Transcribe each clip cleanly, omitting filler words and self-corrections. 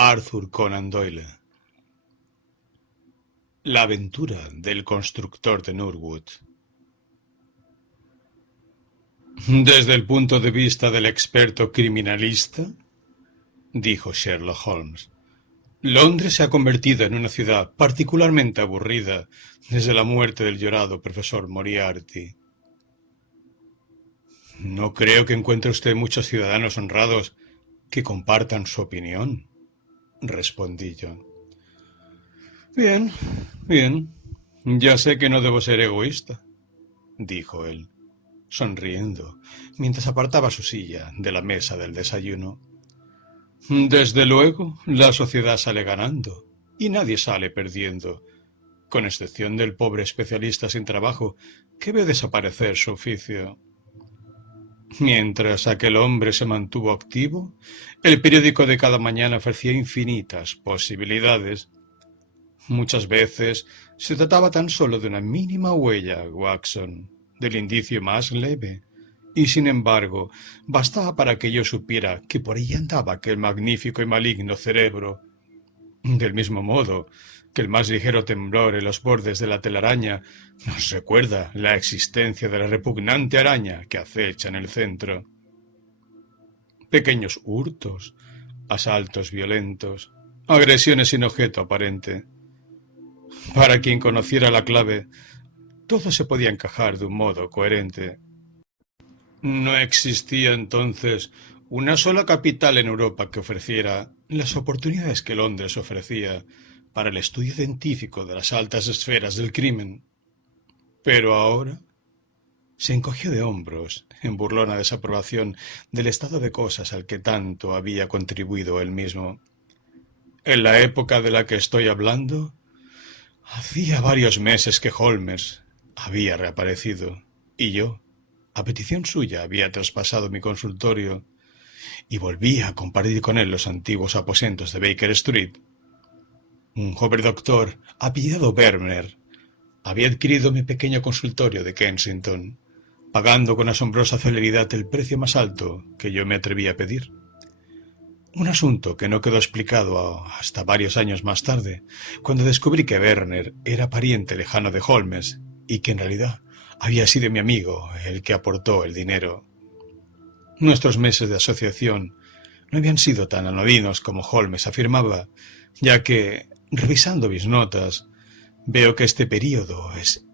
Arthur Conan Doyle. La aventura del constructor de Norwood. Desde el punto de vista del experto criminalista, dijo Sherlock Holmes, Londres se ha convertido en una ciudad particularmente aburrida desde la muerte del llorado profesor Moriarty. No creo que encuentre usted muchos ciudadanos honrados que compartan su opinión, respondí yo. Bien, bien, ya sé que no debo ser egoísta, dijo él, sonriendo, mientras apartaba su silla de la mesa del desayuno. Desde luego, la sociedad sale ganando y nadie sale perdiendo, con excepción del pobre especialista sin trabajo que ve desaparecer su oficio. Mientras aquel hombre se mantuvo activo, el periódico de cada mañana ofrecía infinitas posibilidades. Muchas veces se trataba tan solo de una mínima huella, Watson, del indicio más leve, y sin embargo bastaba para que yo supiera que por ahí andaba aquel magnífico y maligno cerebro. Del mismo modo que el más ligero temblor en los bordes de la telaraña nos recuerda la existencia de la repugnante araña que acecha en el centro. Pequeños hurtos, asaltos violentos, agresiones sin objeto aparente. Para quien conociera la clave, todo se podía encajar de un modo coherente. No existía entonces una sola capital en Europa que ofreciera las oportunidades que Londres ofrecía para el estudio científico de las altas esferas del crimen. Pero ahora se encogió de hombros en burlona desaprobación del estado de cosas al que tanto había contribuido él mismo. En la época de la que estoy hablando, hacía varios meses que Holmes había reaparecido y yo, a petición suya, había traspasado mi consultorio y volví a compartir con él los antiguos aposentos de Baker Street. Un joven doctor, apellidado Werner, había adquirido mi pequeño consultorio de Kensington, pagando con asombrosa celeridad el precio más alto que yo me atreví a pedir. Un asunto que no quedó explicado hasta varios años más tarde, cuando descubrí que Werner era pariente lejano de Holmes y que en realidad había sido mi amigo el que aportó el dinero. Nuestros meses de asociación no habían sido tan anodinos como Holmes afirmaba, ya que, revisando mis notas, veo que este período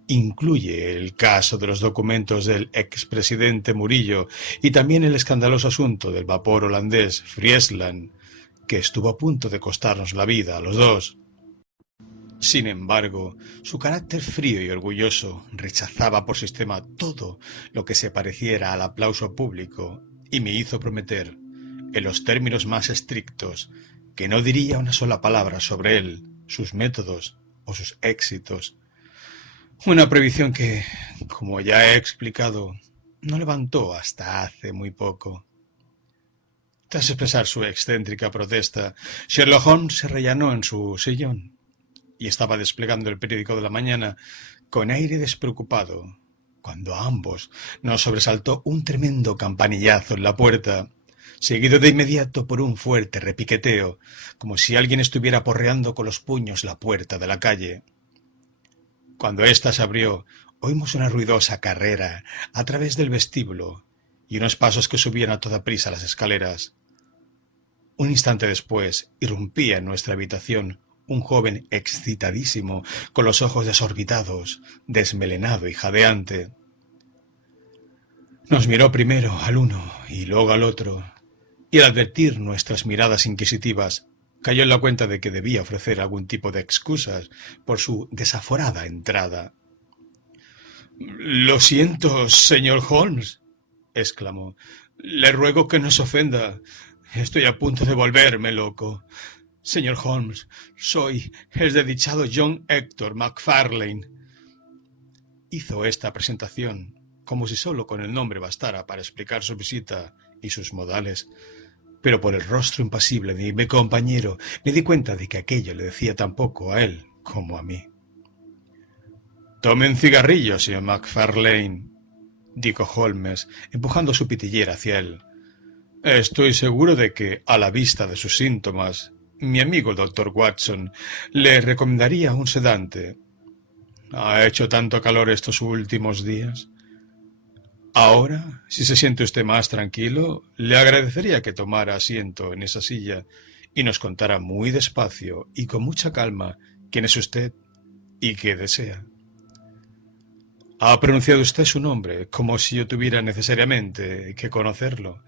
incluye el caso de los documentos del expresidente Murillo y también el escandaloso asunto del vapor holandés Friesland, que estuvo a punto de costarnos la vida a los dos. Sin embargo, su carácter frío y orgulloso rechazaba por sistema todo lo que se pareciera al aplauso público y me hizo prometer, en los términos más estrictos, que no diría una sola palabra sobre él, sus métodos o sus éxitos. Una prohibición que, como ya he explicado, no levantó hasta hace muy poco. Tras expresar su excéntrica protesta, Sherlock Holmes se rellanó en su sillón y estaba desplegando el periódico de la mañana con aire despreocupado, cuando a ambos nos sobresaltó un tremendo campanillazo en la puerta, seguido de inmediato por un fuerte repiqueteo, como si alguien estuviera aporreando con los puños la puerta de la calle. Cuando ésta se abrió, oímos una ruidosa carrera a través del vestíbulo y unos pasos que subían a toda prisa las escaleras. Un instante después, irrumpía en nuestra habitación un joven excitadísimo, con los ojos desorbitados, desmelenado y jadeante. Nos miró primero al uno y luego al otro, y al advertir nuestras miradas inquisitivas, cayó en la cuenta de que debía ofrecer algún tipo de excusas por su desaforada entrada. «Lo siento, señor Holmes», exclamó. «Le ruego que no se ofenda. Estoy a punto de volverme loco. Señor Holmes, soy el desdichado John Hector MacFarlane». Hizo esta presentación como si solo con el nombre bastara para explicar su visita y sus modales, pero por el rostro impasible de mi compañero me di cuenta de que aquello le decía tan poco a él como a mí. «Tome un cigarrillo, señor MacFarlane», dijo Holmes, empujando su pitillera hacia él. «Estoy seguro de que, a la vista de sus síntomas, mi amigo el doctor Watson le recomendaría un sedante. Ha hecho tanto calor estos últimos días. Ahora, si se siente usted más tranquilo, le agradecería que tomara asiento en esa silla y nos contara muy despacio y con mucha calma quién es usted y qué desea. Ha pronunciado usted su nombre como si yo tuviera necesariamente que conocerlo,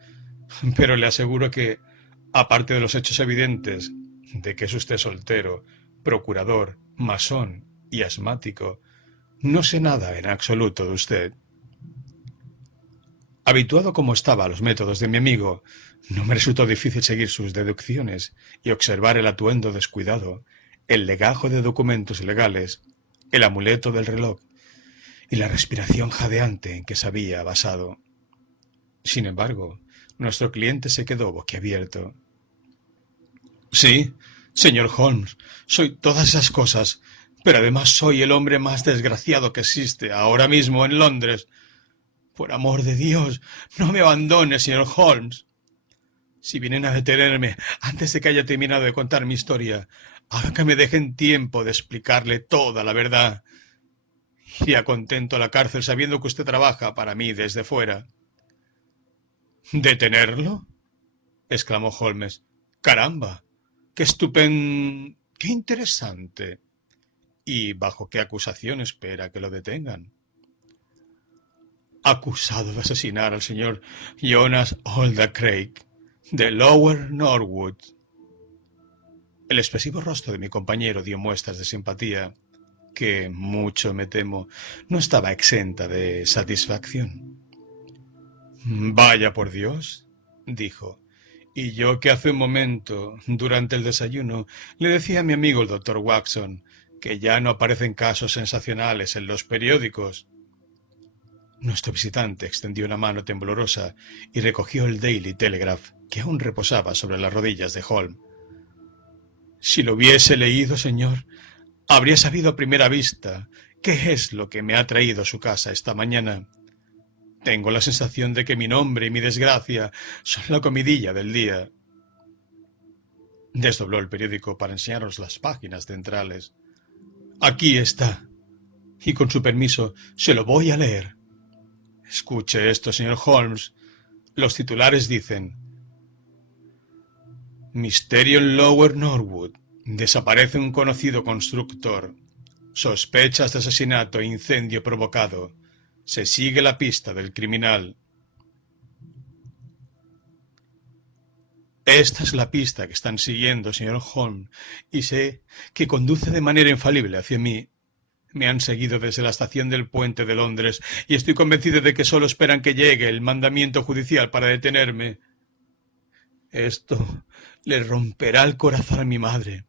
pero le aseguro que, aparte de los hechos evidentes de que es usted soltero, procurador, masón y asmático, no sé nada en absoluto de usted. Habituado como estaba a los métodos de mi amigo, no me resultó difícil seguir sus deducciones y observar el atuendo descuidado, el legajo de documentos legales, el amuleto del reloj y la respiración jadeante en que se había basado. Sin embargo, nuestro cliente se quedó boquiabierto. Sí, señor Holmes, soy todas esas cosas, pero además soy el hombre más desgraciado que existe ahora mismo en Londres. Por amor de Dios, no me abandone, señor Holmes. Si vienen a detenerme antes de que haya terminado de contar mi historia, haga que me dejen tiempo de explicarle toda la verdad. Iría contento a la cárcel sabiendo que usted trabaja para mí desde fuera. ¿Detenerlo? Exclamó Holmes. Caramba, qué qué interesante. ¿Y bajo qué acusación espera que lo detengan? Acusado de asesinar al señor Jonas Craig de Lower Norwood. El expresivo rostro de mi compañero dio muestras de simpatía que, mucho me temo, no estaba exenta de satisfacción. Vaya por Dios, dijo, y yo que hace un momento, durante el desayuno, le decía a mi amigo el doctor Watson que ya no aparecen casos sensacionales en los periódicos. Nuestro visitante extendió una mano temblorosa y recogió el Daily Telegraph, que aún reposaba sobre las rodillas de Holmes. Si lo hubiese leído, señor, habría sabido a primera vista qué es lo que me ha traído a su casa esta mañana. Tengo la sensación de que mi nombre y mi desgracia son la comidilla del día. Desdobló el periódico para enseñaros las páginas centrales. Aquí está. Y con su permiso, se lo voy a leer. Escuche esto, señor Holmes. Los titulares dicen: Misterio en Lower Norwood. Desaparece un conocido constructor. Sospechas de asesinato e incendio provocado. Se sigue la pista del criminal. Esta es la pista que están siguiendo, señor Holmes, y sé que conduce de manera infalible hacia mí. Me han seguido desde la estación del puente de Londres y estoy convencido de que solo esperan que llegue el mandamiento judicial para detenerme. Esto le romperá el corazón a mi madre.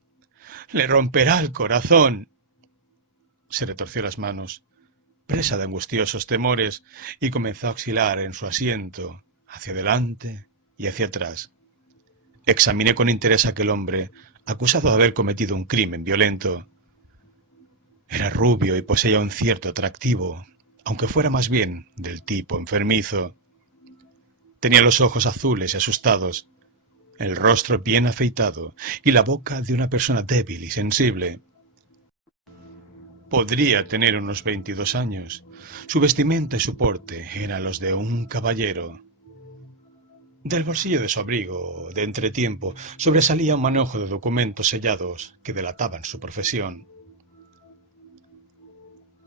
Le romperá el corazón. Se retorció las manos, presa de angustiosos temores, y comenzó a oscilar en su asiento, hacia adelante y hacia atrás. Examiné con interés a aquel hombre, acusado de haber cometido un crimen violento. Era rubio y poseía un cierto atractivo, aunque fuera más bien del tipo enfermizo. Tenía los ojos azules y asustados, el rostro bien afeitado y la boca de una persona débil y sensible. Podría tener unos 22 años. Su vestimenta y su porte eran los de un caballero. Del bolsillo de su abrigo, de entretiempo, sobresalía un manojo de documentos sellados que delataban su profesión.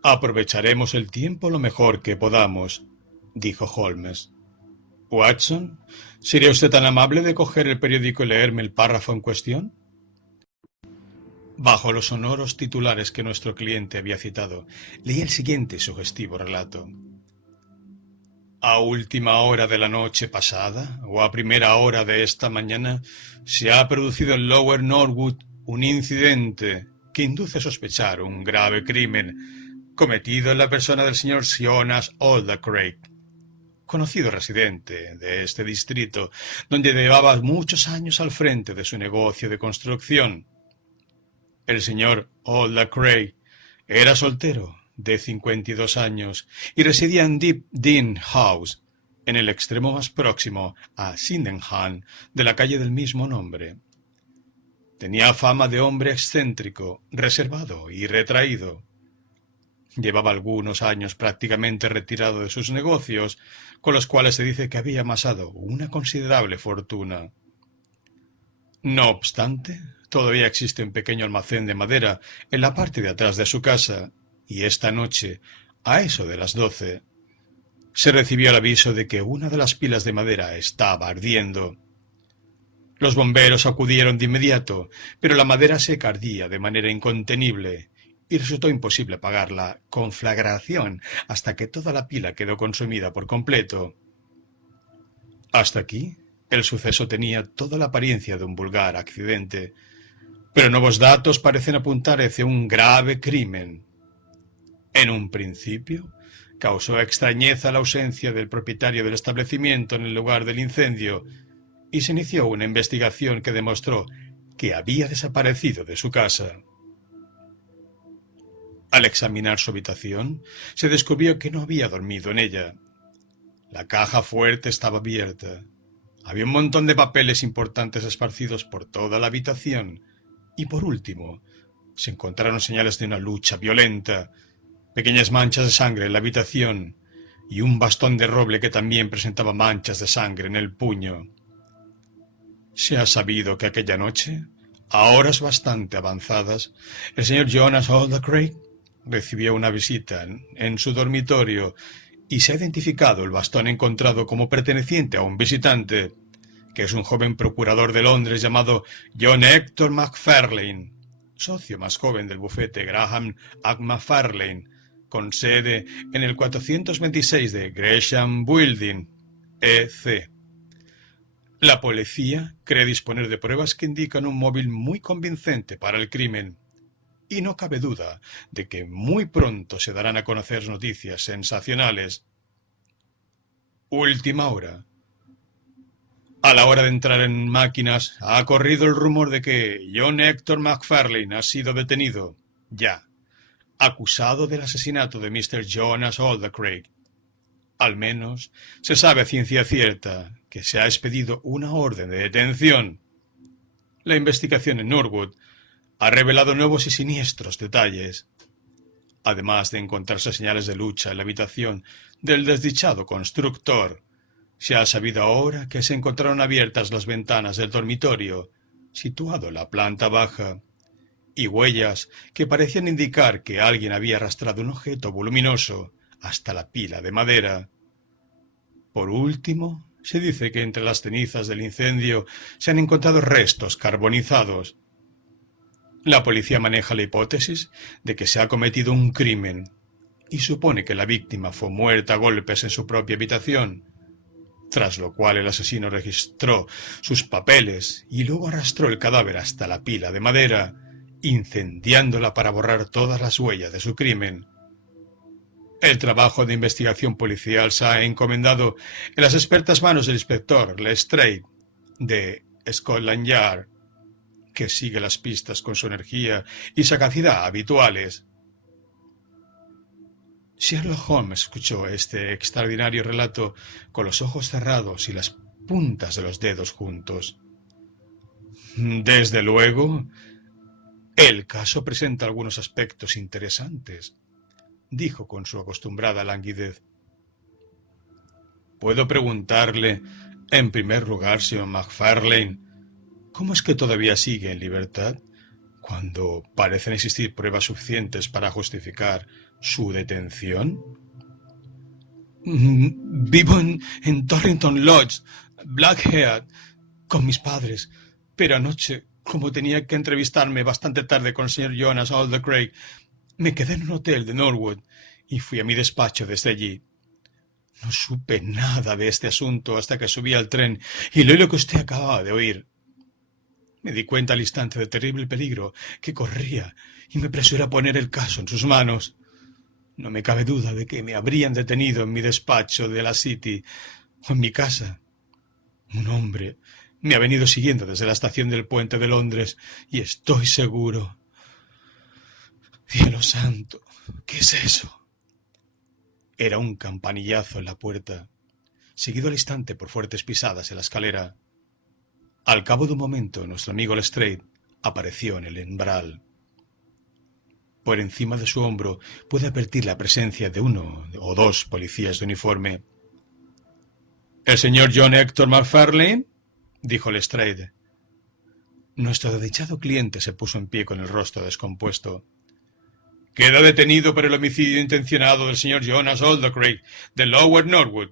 Aprovecharemos el tiempo lo mejor que podamos, dijo Holmes. Watson, ¿sería usted tan amable de coger el periódico y leerme el párrafo en cuestión? Bajo los sonoros titulares que nuestro cliente había citado, leí el siguiente sugestivo relato. A última hora de la noche pasada, o a primera hora de esta mañana, se ha producido en Lower Norwood un incidente que induce a sospechar un grave crimen cometido en la persona del señor Jonas Craig, conocido residente de este distrito, donde llevaba muchos años al frente de su negocio de construcción. El señor Craig era soltero, de 52 años, y residía en Deep Dean House, en el extremo más próximo a Sydenham de la calle del mismo nombre. Tenía fama de hombre excéntrico, reservado y retraído. Llevaba algunos años prácticamente retirado de sus negocios, con los cuales se dice que había amasado una considerable fortuna. No obstante, todavía existe un pequeño almacén de madera en la parte de atrás de su casa, y esta noche, a eso de las 12, se recibió el aviso de que una de las pilas de madera estaba ardiendo. Los bomberos acudieron de inmediato, pero la madera seca ardía de manera incontenible y resultó imposible apagar la conflagración hasta que toda la pila quedó consumida por completo. Hasta aquí, el suceso tenía toda la apariencia de un vulgar accidente, pero nuevos datos parecen apuntar hacia un grave crimen. En un principio, causó extrañeza la ausencia del propietario del establecimiento en el lugar del incendio y se inició una investigación que demostró que había desaparecido de su casa. Al examinar su habitación, se descubrió que no había dormido en ella. La caja fuerte estaba abierta. Había un montón de papeles importantes esparcidos por toda la habitación. Y por último, se encontraron señales de una lucha violenta, pequeñas manchas de sangre en la habitación y un bastón de roble que también presentaba manchas de sangre en el puño. Se ha sabido que aquella noche, a horas bastante avanzadas, el señor Jonas Aldacraig recibió una visita en su dormitorio y se ha identificado el bastón encontrado como perteneciente a un visitante, que es un joven procurador de Londres llamado John Hector MacFarlane, socio más joven del bufete Graham MacFarlane, con sede en el 426 de Gresham Building, E.C. La policía cree disponer de pruebas que indican un móvil muy convincente para el crimen, y no cabe duda de que muy pronto se darán a conocer noticias sensacionales. Última hora. A la hora de entrar en máquinas, ha corrido el rumor de que John Hector MacFarlane ha sido detenido, ya, acusado del asesinato de Mr. Jonas Aldacraig. Al menos se sabe a ciencia cierta que se ha expedido una orden de detención. La investigación en Norwood ha revelado nuevos y siniestros detalles. Además de encontrarse señales de lucha en la habitación del desdichado constructor, se ha sabido ahora que se encontraron abiertas las ventanas del dormitorio, situado en la planta baja, y huellas que parecían indicar que alguien había arrastrado un objeto voluminoso hasta la pila de madera. Por último, se dice que entre las cenizas del incendio se han encontrado restos carbonizados. La policía maneja la hipótesis de que se ha cometido un crimen y supone que la víctima fue muerta a golpes en su propia habitación, tras lo cual el asesino registró sus papeles y luego arrastró el cadáver hasta la pila de madera, incendiándola para borrar todas las huellas de su crimen. El trabajo de investigación policial se ha encomendado en las expertas manos del inspector Lestrade de Scotland Yard, que sigue las pistas con su energía y sagacidad habituales. Sherlock Holmes escuchó este extraordinario relato con los ojos cerrados y las puntas de los dedos juntos. Desde luego, el caso presenta algunos aspectos interesantes, dijo con su acostumbrada languidez. ¿Puedo preguntarle, en primer lugar, señor MacFarlane, cómo es que todavía sigue en libertad, cuando parecen existir pruebas suficientes para justificar su detención? Vivo en Torrington Lodge, Blackheath, con mis padres, pero anoche, como tenía que entrevistarme bastante tarde con el señor Jonas Aldacraig, me quedé en un hotel de Norwood y fui a mi despacho desde allí. No supe nada de este asunto hasta que subí al tren y lo que usted acababa de oír. Me di cuenta al instante del terrible peligro que corría y me apresuré a poner el caso en sus manos. No me cabe duda de que me habrían detenido en mi despacho de la City o en mi casa. Un hombre me ha venido siguiendo desde la estación del puente de Londres y estoy seguro. Cielo santo, ¿qué es eso? Era un campanillazo en la puerta, seguido al instante por fuertes pisadas en la escalera. Al cabo de un momento, nuestro amigo Lestrade apareció en el umbral. Por encima de su hombro pude advertir la presencia de uno o dos policías de uniforme. «¿El señor John Hector MacFarlane?», dijo Lestrade. Nuestro desdichado cliente se puso en pie con el rostro descompuesto. «Queda detenido por el homicidio intencionado del señor Jonas Aldacray, de Lower Norwood».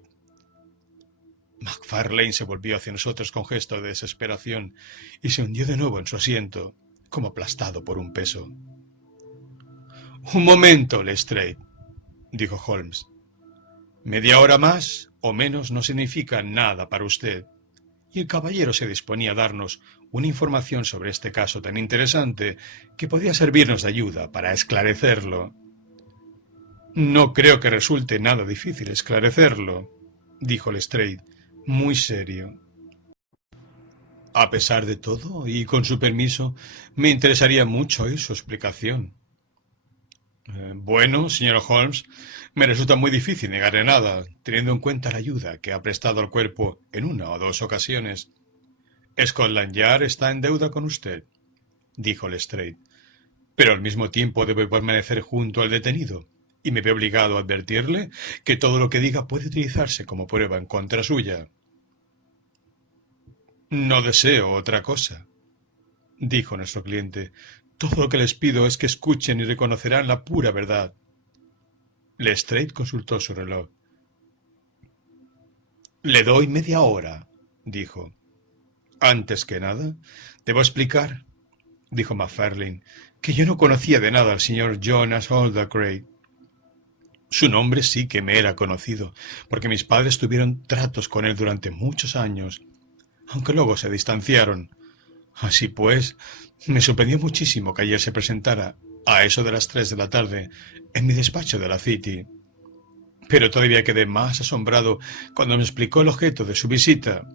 MacFarlane se volvió hacia nosotros con gesto de desesperación y se hundió de nuevo en su asiento, como aplastado por un peso. «Un momento, Lestrade», dijo Holmes. «Media hora más o menos no significa nada para usted». Y el caballero se disponía a darnos una información sobre este caso tan interesante que podía servirnos de ayuda para esclarecerlo. «No creo que resulte nada difícil esclarecerlo», dijo Lestrade, muy serio. «A pesar de todo, y con su permiso, me interesaría mucho oír su explicación». Bueno, señor Holmes, me resulta muy difícil negarle nada, teniendo en cuenta la ayuda que ha prestado al cuerpo en una o dos ocasiones. Scotland Yard está en deuda con usted, dijo Lestrade, pero al mismo tiempo debe permanecer junto al detenido, y me veo obligado a advertirle que todo lo que diga puede utilizarse como prueba en contra suya. No deseo otra cosa, dijo nuestro cliente. Todo lo que les pido es que escuchen y reconocerán la pura verdad. Lestrade consultó su reloj. Le doy media hora, dijo. Antes que nada, debo explicar, dijo MacFarlane, que yo no conocía de nada al señor Jonas Aldacray. Su nombre sí que me era conocido, porque mis padres tuvieron tratos con él durante muchos años, aunque luego se distanciaron. Así pues, me sorprendió muchísimo que ayer se presentara, a eso de las 3 de la tarde, en mi despacho de la City. Pero todavía quedé más asombrado cuando me explicó el objeto de su visita.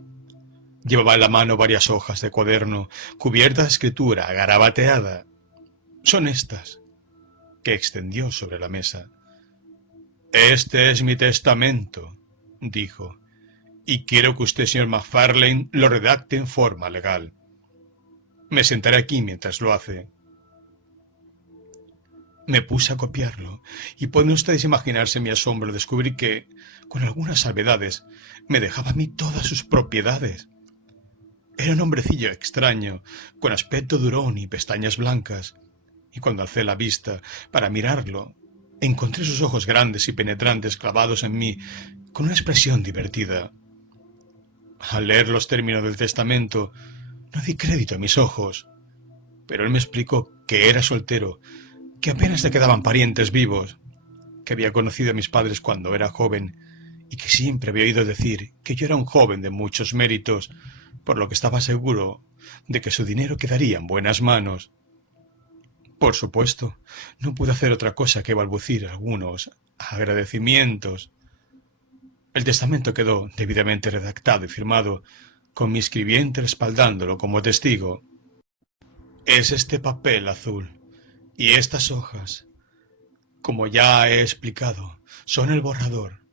Llevaba en la mano varias hojas de cuaderno, cubiertas de escritura garabateada. Son estas, que extendió sobre la mesa. «Este es mi testamento», dijo, «y quiero que usted, señor MacFarlane, lo redacte en forma legal. Me sentaré aquí mientras lo hace». Me puse a copiarlo, y pueden ustedes imaginarse mi asombro al descubrir que, con algunas salvedades, me dejaba a mí todas sus propiedades. Era un hombrecillo extraño, con aspecto de hurón y pestañas blancas, y cuando alcé la vista para mirarlo, encontré sus ojos grandes y penetrantes clavados en mí con una expresión divertida. Al leer los términos del testamento, no di crédito a mis ojos, pero él me explicó que era soltero, que apenas le quedaban parientes vivos, que había conocido a mis padres cuando era joven y que siempre había oído decir que yo era un joven de muchos méritos, por lo que estaba seguro de que su dinero quedaría en buenas manos. Por supuesto, no pude hacer otra cosa que balbucir algunos agradecimientos. El testamento quedó debidamente redactado y firmado, con mi escribiente respaldándolo como testigo. Es este papel azul y estas hojas, como ya he explicado, son el borrador.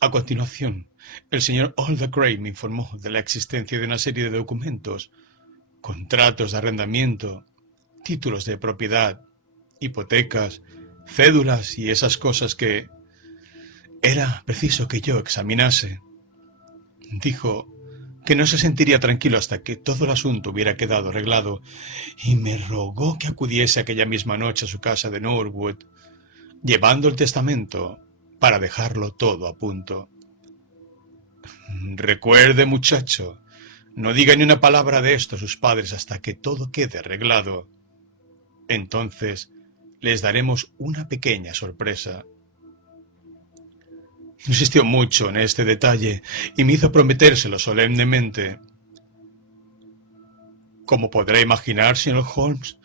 A continuación, el señor Aldacray me informó de la existencia de una serie de documentos, contratos de arrendamiento, títulos de propiedad, hipotecas, cédulas y esas cosas que era preciso que yo examinase. Dijo que no se sentiría tranquilo hasta que todo el asunto hubiera quedado arreglado, y me rogó que acudiese aquella misma noche a su casa de Norwood, llevando el testamento para dejarlo todo a punto. Recuerde, muchacho, no diga ni una palabra de esto a sus padres hasta que todo quede arreglado. Entonces les daremos una pequeña sorpresa. Insistió mucho en este detalle y me hizo prometérselo solemnemente. Como podrá imaginar, señor Holmes,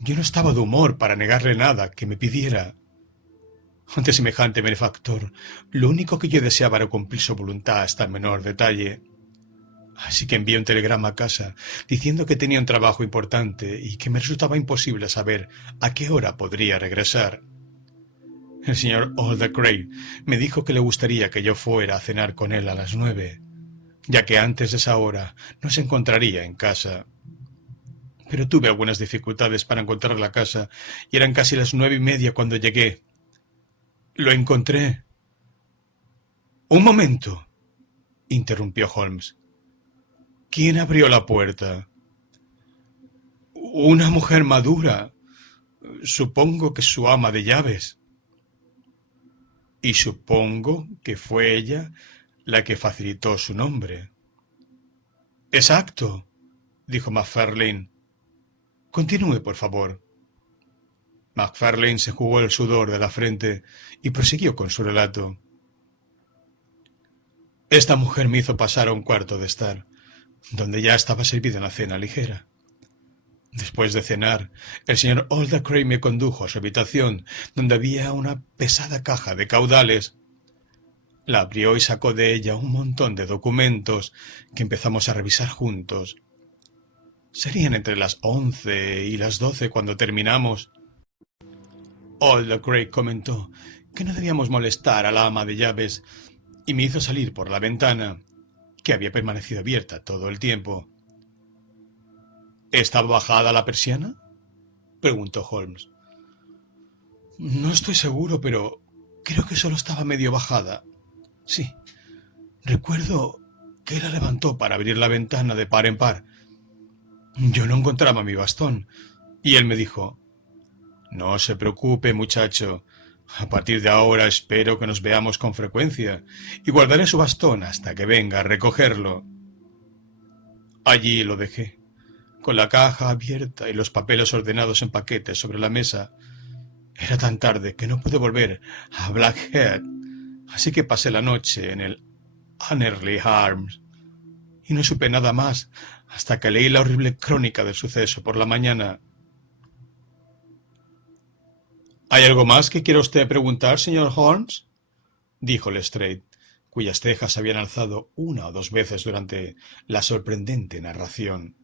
yo no estaba de humor para negarle nada que me pidiera. Ante semejante benefactor, lo único que yo deseaba era cumplir su voluntad hasta el menor detalle. Así que envié un telegrama a casa diciendo que tenía un trabajo importante y que me resultaba imposible saber a qué hora podría regresar. El señor Aldacray me dijo que le gustaría que yo fuera a cenar con él a las 9, ya que antes de esa hora no se encontraría en casa. pero tuve algunas dificultades para encontrar la casa y eran casi las 9:30 cuando llegué. Lo encontré. Un momento, interrumpió Holmes. ¿Quién abrió la puerta? Una mujer madura. Supongo que su ama de llaves. Y supongo que fue ella la que facilitó su nombre. Exacto, dijo Macfarlane. Continúe, por favor. Macfarlane se jugó el sudor de la frente y prosiguió con su relato. Esta mujer me hizo pasar a un cuarto de estar, donde ya estaba servida una cena ligera. Después de cenar, el señor Aldacray me condujo a su habitación, donde había una pesada caja de caudales. La abrió y sacó de ella un montón de documentos que empezamos a revisar juntos. Serían entre las 11 y las 12 cuando terminamos. Aldacray comentó que no debíamos molestar a la ama de llaves y me hizo salir por la ventana, que había permanecido abierta todo el tiempo. ¿Estaba bajada la persiana?, preguntó Holmes. No estoy seguro, pero creo que solo estaba medio bajada. Sí, recuerdo que la levantó para abrir la ventana de par en par. Yo no encontraba mi bastón, y él me dijo: «No se preocupe, muchacho. A partir de ahora espero que nos veamos con frecuencia, y guardaré su bastón hasta que venga a recogerlo». Allí lo dejé, con la caja abierta y los papeles ordenados en paquetes sobre la mesa. Era tan tarde que no pude volver a Blackheath, así que pasé la noche en el Anerley Arms y no supe nada más hasta que leí la horrible crónica del suceso por la mañana. ¿Hay algo más que quiera usted preguntar, señor Holmes?, dijo Lestrade, cuyas cejas se habían alzado una o dos veces durante la sorprendente narración.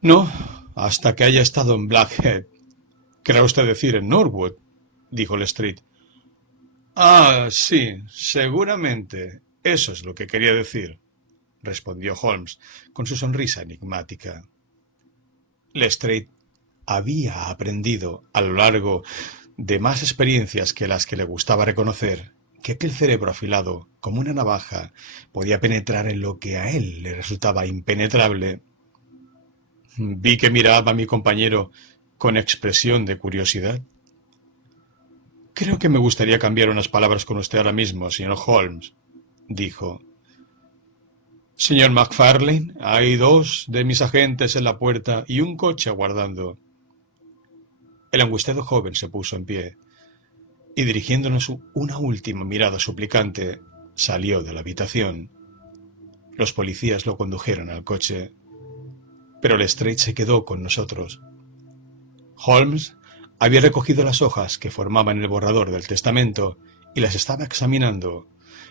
No, hasta que haya estado en Blackheath. ¿Querrá usted decir en Norwood?, dijo Lestrade. Ah, sí, seguramente. Eso es lo que quería decir, respondió Holmes con su sonrisa enigmática. Lestrade había aprendido, a lo largo de más experiencias que las que le gustaba reconocer, que aquel cerebro afilado, como una navaja, podía penetrar en lo que a él le resultaba impenetrable. Vi que miraba a mi compañero con expresión de curiosidad. Creo que me gustaría cambiar unas palabras con usted ahora mismo, señor Holmes, dijo. Señor Macfarlane, hay 2 de mis agentes en la puerta y un coche aguardando. El angustiado joven se puso en pie y, dirigiéndonos una última mirada suplicante, salió de la habitación. Los policías lo condujeron al coche, pero Lestrade se quedó con nosotros. Holmes había recogido las hojas que formaban el borrador del testamento y las estaba examinando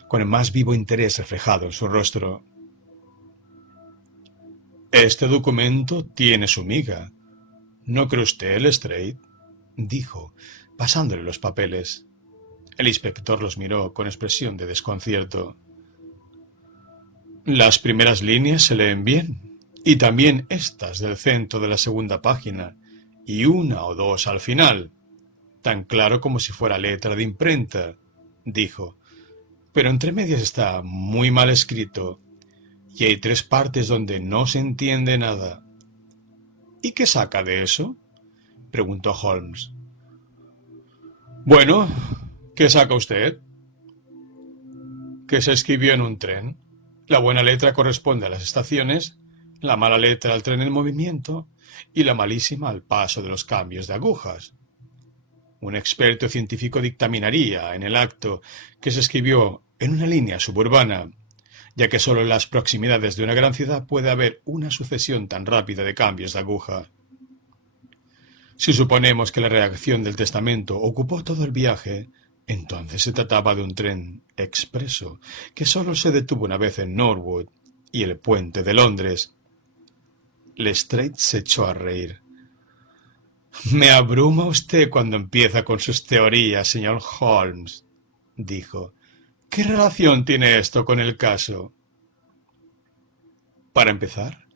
con el más vivo interés reflejado en su rostro. Este documento tiene su miga, ¿no cree usted, Lestrade?, dijo, pasándole los papeles. El inspector los miró con expresión de desconcierto. Las primeras líneas se leen bien, y también estas del centro de la segunda página, y 1 o 2 al final, tan claro como si fuera letra de imprenta, dijo, pero entre medias está muy mal escrito, y hay 3 partes donde no se entiende nada. ¿Y qué saca de eso?, preguntó Holmes. Bueno, ¿qué saca usted? Que se escribió en un tren. La buena letra corresponde a las estaciones, la mala letra al tren en movimiento y la malísima al paso de los cambios de agujas. Un experto científico dictaminaría en el acto que se escribió en una línea suburbana, ya que solo en las proximidades de una gran ciudad puede haber una sucesión tan rápida de cambios de aguja. Si suponemos que la redacción del testamento ocupó todo el viaje, entonces se trataba de un tren expreso que solo se detuvo una vez en Norwood y el puente de Londres. Lestrade se echó a reír. Me abruma usted cuando empieza con sus teorías, señor Holmes, dijo. ¿Qué relación tiene esto con el caso? Para empezar,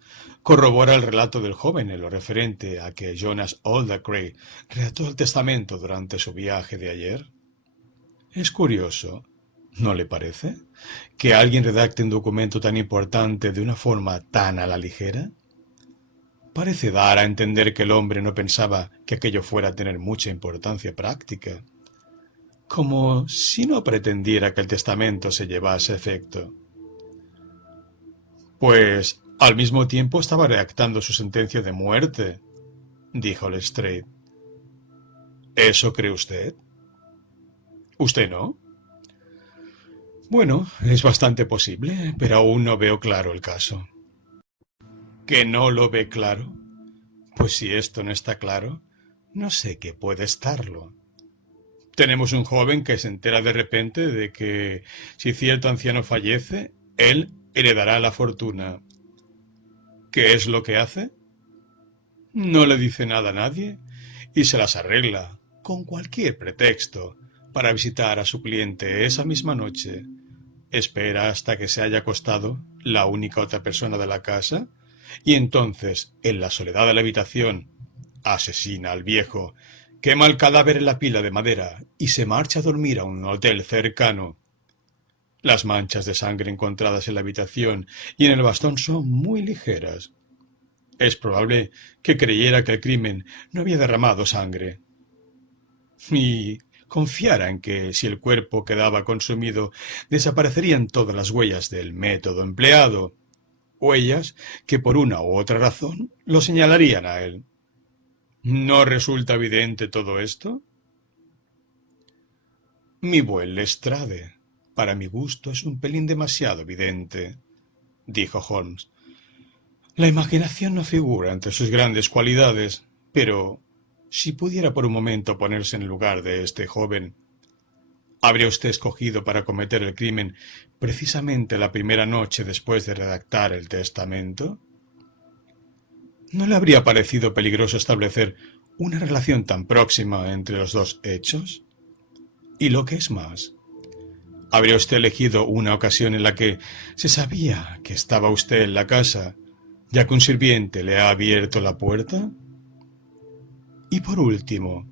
corrobora el relato del joven en lo referente a que Jonas Aldacray redactó el testamento durante su viaje de ayer. Es curioso, ¿no le parece? Que alguien redacte un documento tan importante de una forma tan a la ligera. Parece dar a entender que el hombre no pensaba que aquello fuera a tener mucha importancia práctica, como si no pretendiera que el testamento se llevase a efecto. Pues al mismo tiempo estaba redactando su sentencia de muerte, dijo Lestrade. ¿Eso cree usted? ¿Usted no? Bueno, es bastante posible, pero aún no veo claro el caso. ¿Que no lo ve claro? Pues si esto no está claro, no sé qué puede estarlo. Tenemos un joven que se entera de repente de que si cierto anciano fallece, él heredará la fortuna. ¿Qué es lo que hace? No le dice nada a nadie y se las arregla, con cualquier pretexto, para visitar a su cliente esa misma noche. Espera hasta que se haya acostado la única otra persona de la casa y entonces, en la soledad de la habitación, asesina al viejo, quema el cadáver en la pila de madera y se marcha a dormir a un hotel cercano. Las manchas de sangre encontradas en la habitación y en el bastón son muy ligeras. Es probable que creyera que el crimen no había derramado sangre y confiara en que si el cuerpo quedaba consumido desaparecerían todas las huellas del método empleado, huellas que por una u otra razón lo señalarían a él. ¿No resulta evidente todo esto? Mi buen Lestrade, para mi gusto es un pelín demasiado evidente, dijo Holmes. La imaginación no figura entre sus grandes cualidades, pero si pudiera por un momento ponerse en el lugar de este joven, ¿habría usted escogido para cometer el crimen precisamente la primera noche después de redactar el testamento? ¿No le habría parecido peligroso establecer una relación tan próxima entre los dos hechos? Y lo que es más, ¿habría usted elegido una ocasión en la que se sabía que estaba usted en la casa, ya que un sirviente le ha abierto la puerta? Y por último,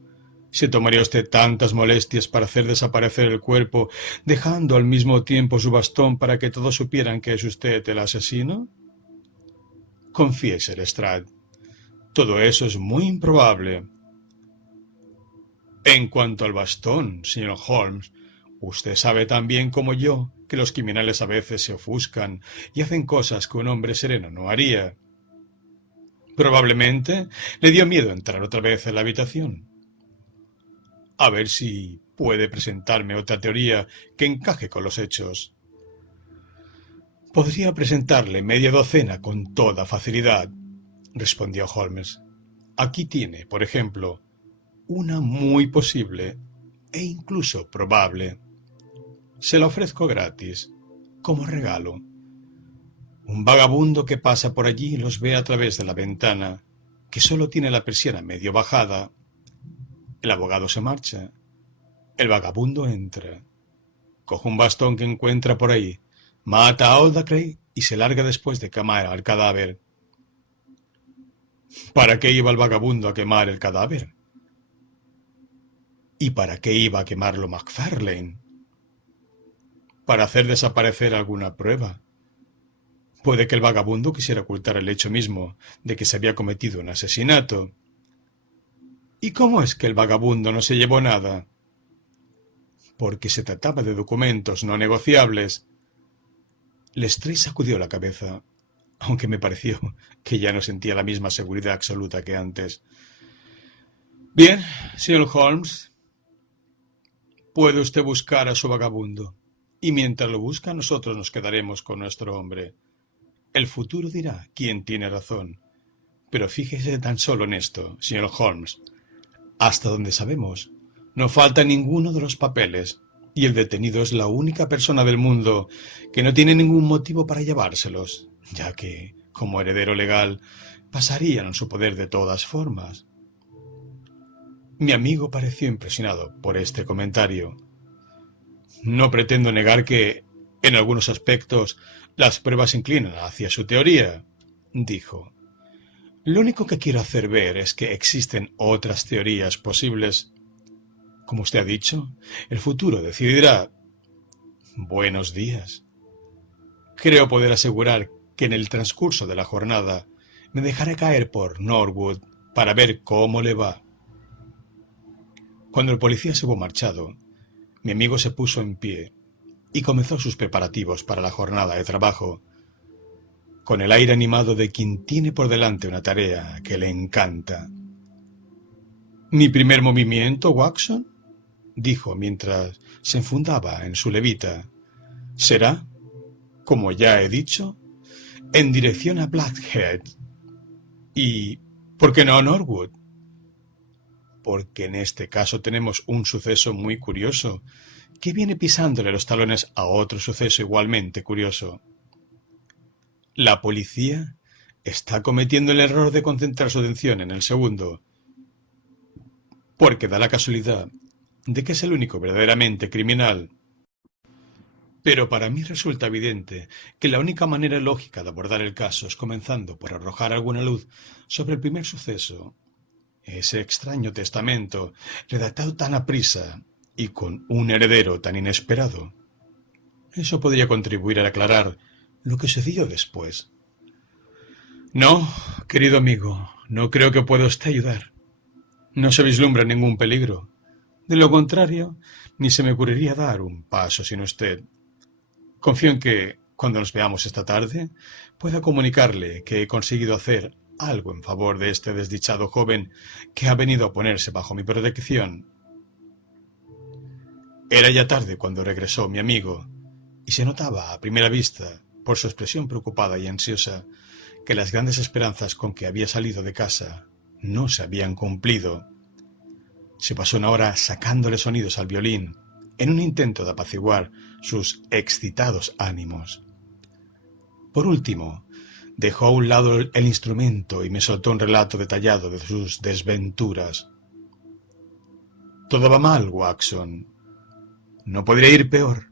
¿se tomaría usted tantas molestias para hacer desaparecer el cuerpo, dejando al mismo tiempo su bastón para que todos supieran que es usted el asesino? Confiese, Lestrade, todo eso es muy improbable. En cuanto al bastón, señor Holmes, usted sabe tan bien como yo que los criminales a veces se ofuscan y hacen cosas que un hombre sereno no haría. Probablemente le dio miedo entrar otra vez en la habitación. A ver si puede presentarme otra teoría que encaje con los hechos. Podría presentarle media docena con toda facilidad, respondió Holmes. Aquí tiene, por ejemplo, una muy posible e incluso probable. Se la ofrezco gratis, como regalo. Un vagabundo que pasa por allí los ve a través de la ventana, que solo tiene la persiana medio bajada. El abogado se marcha. El vagabundo entra. Coge un bastón que encuentra por ahí, mata a Aldacray y se larga después de quemar al cadáver. ¿Para qué iba el vagabundo a quemar el cadáver? ¿Y para qué iba a quemarlo Macfarlane? Para hacer desaparecer alguna prueba. Puede que el vagabundo quisiera ocultar el hecho mismo de que se había cometido un asesinato. ¿Y cómo es que el vagabundo no se llevó nada? Porque se trataba de documentos no negociables. Lestrade sacudió la cabeza, aunque me pareció que ya no sentía la misma seguridad absoluta que antes. Bien, señor Holmes, puede usted buscar a su vagabundo, y mientras lo busca nosotros nos quedaremos con nuestro hombre. El futuro dirá quién tiene razón, pero fíjese tan solo en esto, señor Holmes. Hasta donde sabemos, no falta ninguno de los papeles, y el detenido es la única persona del mundo que no tiene ningún motivo para llevárselos, ya que, como heredero legal, pasarían en su poder de todas formas. Mi amigo pareció impresionado por este comentario. No pretendo negar que, en algunos aspectos, las pruebas inclinan hacia su teoría, dijo. Lo único que quiero hacer ver es que existen otras teorías posibles. Como usted ha dicho, el futuro decidirá. Buenos días. Creo poder asegurar que en el transcurso de la jornada me dejaré caer por Norwood para ver cómo le va. Cuando el policía se hubo marchado, mi amigo se puso en pie y comenzó sus preparativos para la jornada de trabajo, con el aire animado de quien tiene por delante una tarea que le encanta. ¿Mi primer movimiento, Watson?, dijo mientras se enfundaba en su levita, será, como ya he dicho, en dirección a Blackhead. ¿Y por qué no a Norwood? Porque en este caso tenemos un suceso muy curioso que viene pisándole los talones a otro suceso igualmente curioso. La policía está cometiendo el error de concentrar su atención en el segundo, porque da la casualidad de que es el único verdaderamente criminal. Pero para mí resulta evidente que la única manera lógica de abordar el caso es comenzando por arrojar alguna luz sobre el primer suceso, ese extraño testamento redactado tan aprisa y con un heredero tan inesperado. Eso podría contribuir a aclarar lo que sucedió después. No, querido amigo, no creo que pueda usted ayudar. No se vislumbra ningún peligro. De lo contrario, ni se me ocurriría dar un paso sin usted. Confío en que, cuando nos veamos esta tarde, pueda comunicarle que he conseguido hacer algo en favor de este desdichado joven que ha venido a ponerse bajo mi protección. Era ya tarde cuando regresó mi amigo, y se notaba a primera vista, por su expresión preocupada y ansiosa, que las grandes esperanzas con que había salido de casa no se habían cumplido. Se pasó una hora sacándole sonidos al violín, en un intento de apaciguar sus excitados ánimos. Por último, dejó a un lado el instrumento y me soltó un relato detallado de sus desventuras. Todo va mal, Watson. No podría ir peor.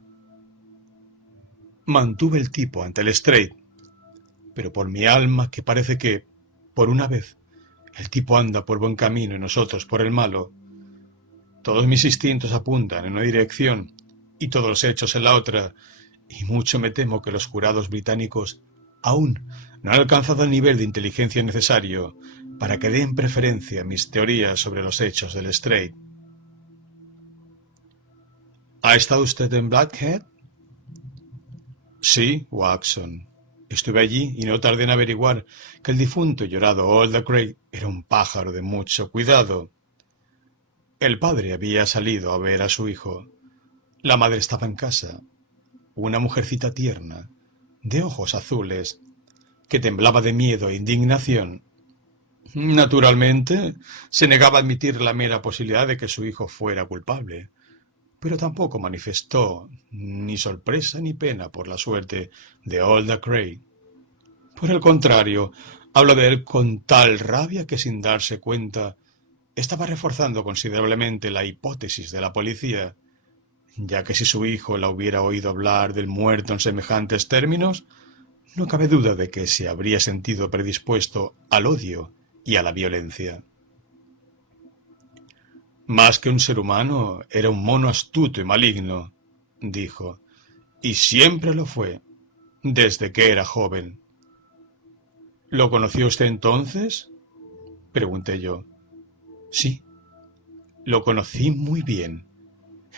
Mantuve el tipo ante el Strait, pero por mi alma que parece que, por una vez, el tipo anda por buen camino y nosotros por el malo. Todos mis instintos apuntan en una dirección y todos los hechos en la otra, y mucho me temo que los jurados británicos aún no han alcanzado el nivel de inteligencia necesario para que den preferencia a mis teorías sobre los hechos del Strait. ¿Ha estado usted en Blackhead? Sí, Watson. Estuve allí y no tardé en averiguar que el difunto y llorado Old Craig era un pájaro de mucho cuidado. El padre había salido a ver a su hijo. La madre estaba en casa, una mujercita tierna, de ojos azules, que temblaba de miedo e indignación. Naturalmente, se negaba a admitir la mera posibilidad de que su hijo fuera culpable, pero tampoco manifestó ni sorpresa ni pena por la suerte de Old Craig. Por el contrario, habló de él con tal rabia que sin darse cuenta estaba reforzando considerablemente la hipótesis de la policía, ya que si su hijo la hubiera oído hablar del muerto en semejantes términos, no cabe duda de que se habría sentido predispuesto al odio y a la violencia. Más que un ser humano, era un mono astuto y maligno, dijo, y siempre lo fue, desde que era joven. ¿Lo conoció usted entonces? Pregunté yo. Sí, lo conocí muy bien.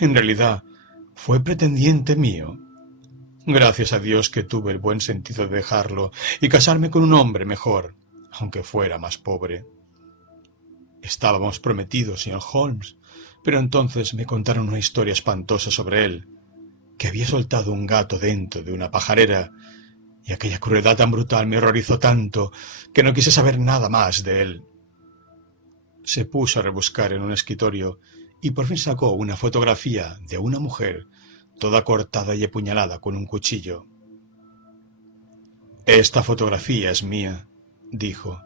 En realidad, fue pretendiente mío. Gracias a Dios que tuve el buen sentido de dejarlo y casarme con un hombre mejor, aunque fuera más pobre. Estábamos prometidos, señor Holmes, pero entonces me contaron una historia espantosa sobre él, que había soltado un gato dentro de una pajarera, y aquella crueldad tan brutal me horrorizó tanto que no quise saber nada más de él. Se puso a rebuscar en un escritorio y por fin sacó una fotografía de una mujer toda cortada y apuñalada con un cuchillo. Esta fotografía es mía, dijo.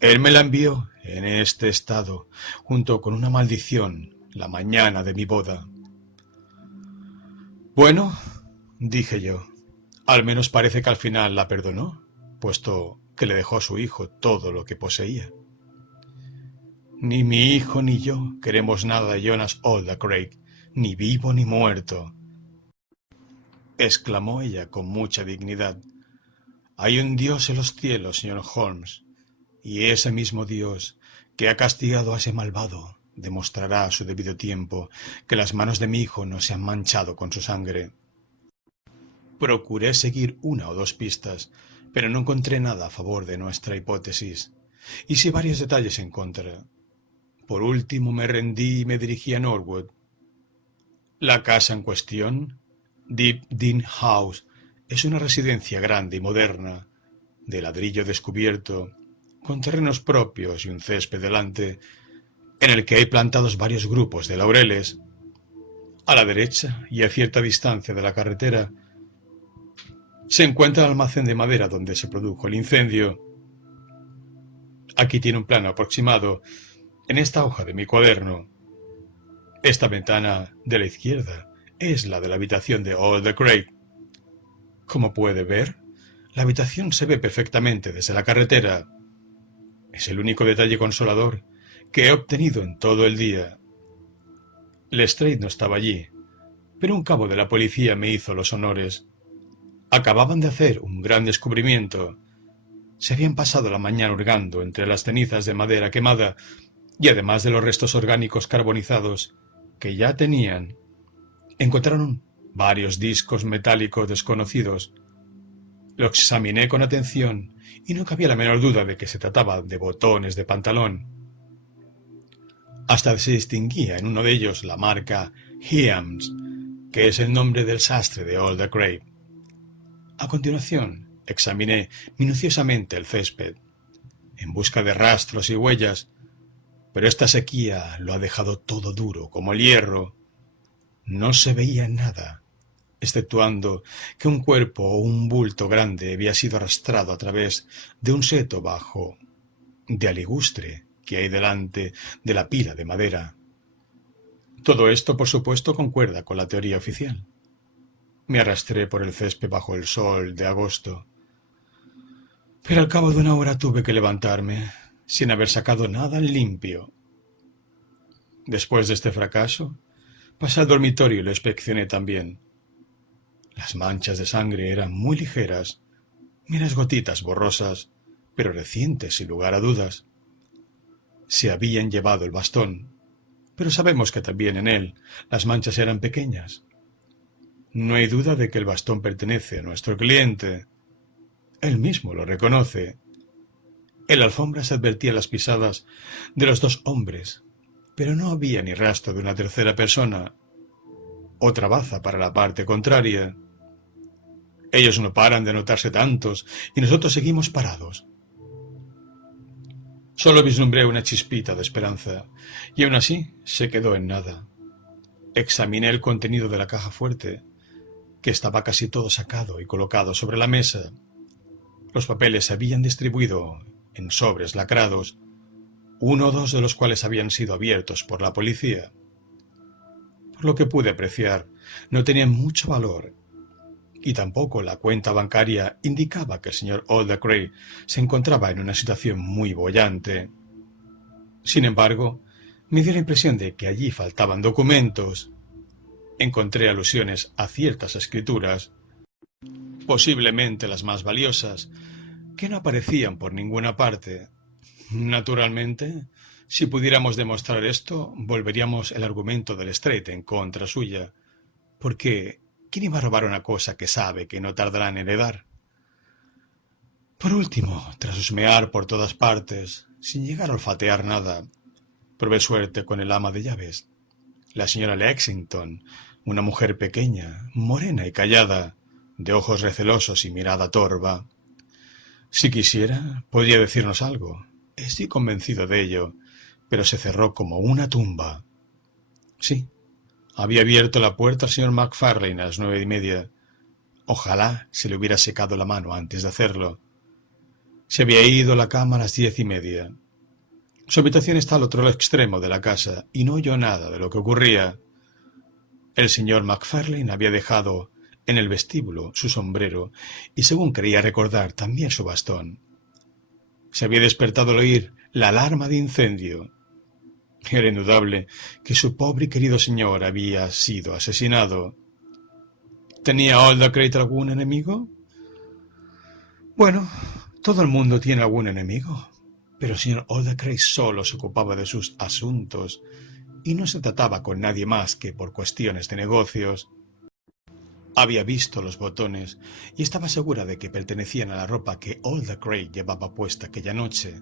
Él me la envió en este estado, junto con una maldición, la mañana de mi boda. Bueno, dije yo, al menos parece que al final la perdonó, puesto que le dejó a su hijo todo lo que poseía. Ni mi hijo ni yo queremos nada de Jonas Craig, ni vivo ni muerto, exclamó ella con mucha dignidad. Hay un Dios en los cielos, señor Holmes, y ese mismo Dios que ha castigado a ese malvado demostrará a su debido tiempo que las manos de mi hijo no se han manchado con su sangre. Procuré seguir una o dos pistas, pero no encontré nada a favor de nuestra hipótesis. Hice varios detalles en contra. Por último me rendí y me dirigí a Norwood. La casa en cuestión, Deep Dean House, es una residencia grande y moderna, de ladrillo descubierto, con terrenos propios y un césped delante, en el que hay plantados varios grupos de laureles. A la derecha y a cierta distancia de la carretera se encuentra el almacén de madera donde se produjo el incendio. Aquí tiene un plano aproximado en esta hoja de mi cuaderno. Esta ventana de la izquierda es la de la habitación de Craig. Como puede ver, la habitación se ve perfectamente desde la carretera. Es el único detalle consolador que he obtenido en todo el día. Lestrade no estaba allí, pero un cabo de la policía me hizo los honores. Acababan de hacer un gran descubrimiento. Se habían pasado la mañana hurgando entre las cenizas de madera quemada y además de los restos orgánicos carbonizados que ya tenían, encontraron varios discos metálicos desconocidos. Lo examiné con atención y no cabía la menor duda de que se trataba de botones de pantalón. Hasta se distinguía en uno de ellos la marca Hyams, que es el nombre del sastre de Craig. A continuación, examiné minuciosamente el césped, en busca de rastros y huellas, pero esta sequía lo ha dejado todo duro como el hierro. No se veía nada, exceptuando que un cuerpo o un bulto grande había sido arrastrado a través de un seto bajo de aligustre que hay delante de la pila de madera. Todo esto, por supuesto, concuerda con la teoría oficial. Me arrastré por el césped bajo el sol de agosto, pero al cabo de una hora tuve que levantarme, sin haber sacado nada en limpio. Después de este fracaso, pasé al dormitorio y lo inspeccioné también. Las manchas de sangre eran muy ligeras, meras gotitas borrosas, pero recientes sin lugar a dudas. Se habían llevado el bastón, pero sabemos que también en él las manchas eran pequeñas. No hay duda de que el bastón pertenece a nuestro cliente. Él mismo lo reconoce. En la alfombra se advertían las pisadas de los dos hombres, pero no había ni rastro de una tercera persona. Otra baza para la parte contraria. Ellos no paran de notarse tantos y nosotros seguimos parados. Solo vislumbré una chispita de esperanza, y aún así se quedó en nada. Examiné el contenido de la caja fuerte, que estaba casi todo sacado y colocado sobre la mesa. Los papeles se habían distribuido en sobres lacrados, uno o dos de los cuales habían sido abiertos por la policía. Por lo que pude apreciar, no tenían mucho valor, y tampoco la cuenta bancaria indicaba que el señor Craig se encontraba en una situación muy boyante. Sin embargo, me dio la impresión de que allí faltaban documentos. Encontré alusiones a ciertas escrituras, posiblemente las más valiosas, que no aparecían por ninguna parte. Naturalmente, si pudiéramos demostrar esto, volveríamos el argumento del Lestrade en contra suya, porque ¿quién iba a robar una cosa que sabe que no tardará en heredar? Por último, tras husmear por todas partes, sin llegar a olfatear nada, probé suerte con el ama de llaves, la señora Lexington, una mujer pequeña, morena y callada, de ojos recelosos y mirada torva. Si quisiera, podría decirnos algo. Estoy convencido de ello, pero se cerró como una tumba. Sí, había abierto la puerta al señor MacFarlane a las 9:30. Ojalá se le hubiera secado la mano antes de hacerlo. Se había ido a la cama a las 10:30. Su habitación está al otro extremo de la casa y no oyó nada de lo que ocurría. El señor MacFarlane había dejado en el vestíbulo su sombrero y, según creía recordar, también su bastón. Se había despertado al oír la alarma de incendio. Era indudable que su pobre y querido señor había sido asesinado. ¿Tenía Aldacreid algún enemigo? Bueno, todo el mundo tiene algún enemigo, pero el señor Aldacreid solo se ocupaba de sus asuntos y no se trataba con nadie más que por cuestiones de negocios. Había visto los botones y estaba segura de que pertenecían a la ropa que Aldacreid llevaba puesta aquella noche.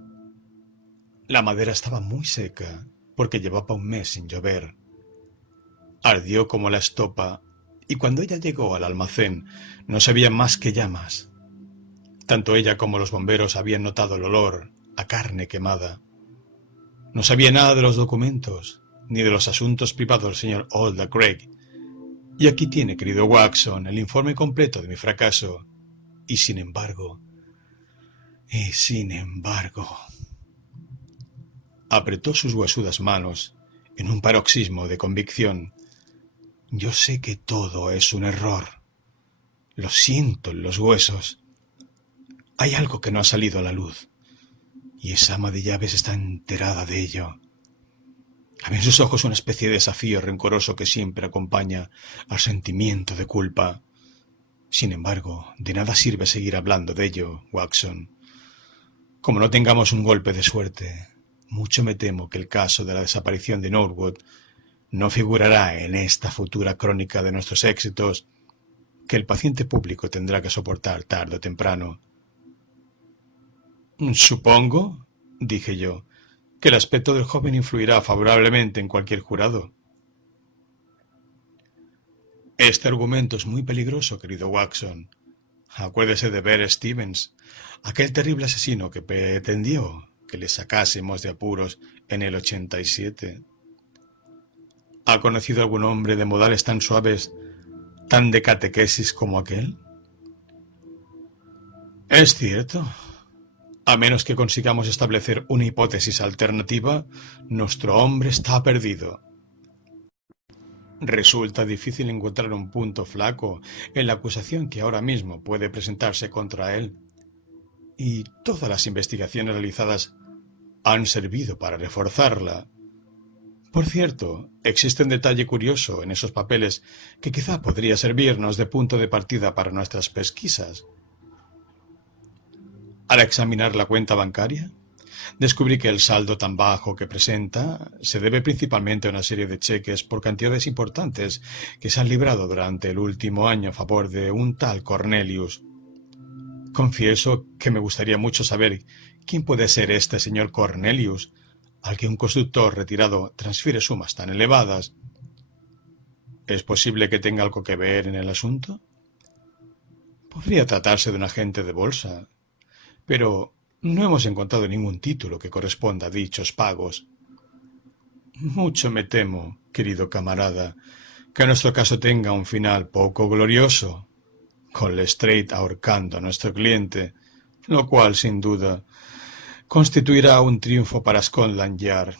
La madera estaba muy seca, porque llevaba un mes sin llover. Ardió como la estopa, y cuando ella llegó al almacén no se veían más que llamas. Tanto ella como los bomberos habían notado el olor a carne quemada. No sabía nada de los documentos, ni de los asuntos privados del señor Aldacreid. Y aquí tiene, querido Watson, el informe completo de mi fracaso. Y sin embargo... Apretó sus huesudas manos en un paroxismo de convicción. Yo sé que todo es un error. Lo siento en los huesos. Hay algo que no ha salido a la luz, y esa ama de llaves está enterada de ello. Había en sus ojos una especie de desafío rencoroso que siempre acompaña al sentimiento de culpa. Sin embargo, de nada sirve seguir hablando de ello, Watson. Como no tengamos un golpe de suerte, mucho me temo que el caso de la desaparición de Norwood no figurará en esta futura crónica de nuestros éxitos que el paciente público tendrá que soportar tarde o temprano. Supongo, dije yo, que el aspecto del joven influirá favorablemente en cualquier jurado. Este argumento es muy peligroso, querido Watson. Acuérdese de Bear Stevens, aquel terrible asesino que pretendió que le sacásemos de apuros en el 87. ¿Ha conocido algún hombre de modales tan suaves, tan de catequesis como aquel? Es cierto. A menos que consigamos establecer una hipótesis alternativa, nuestro hombre está perdido. Resulta difícil encontrar un punto flaco en la acusación que ahora mismo puede presentarse contra él. Y todas las investigaciones realizadas han servido para reforzarla. Por cierto, existe un detalle curioso en esos papeles que quizá podría servirnos de punto de partida para nuestras pesquisas. Al examinar la cuenta bancaria, descubrí que el saldo tan bajo que presenta se debe principalmente a una serie de cheques por cantidades importantes que se han librado durante el último año a favor de un tal Cornelius. Confieso que me gustaría mucho saber quién puede ser este señor Cornelius, al que un constructor retirado transfiere sumas tan elevadas. ¿Es posible que tenga algo que ver en el asunto? Podría tratarse de un agente de bolsa, pero no hemos encontrado ningún título que corresponda a dichos pagos. Mucho me temo, querido camarada, que nuestro caso tenga un final poco glorioso, con Lestrade ahorcando a nuestro cliente, lo cual, sin duda, constituirá un triunfo para Scotland Yard.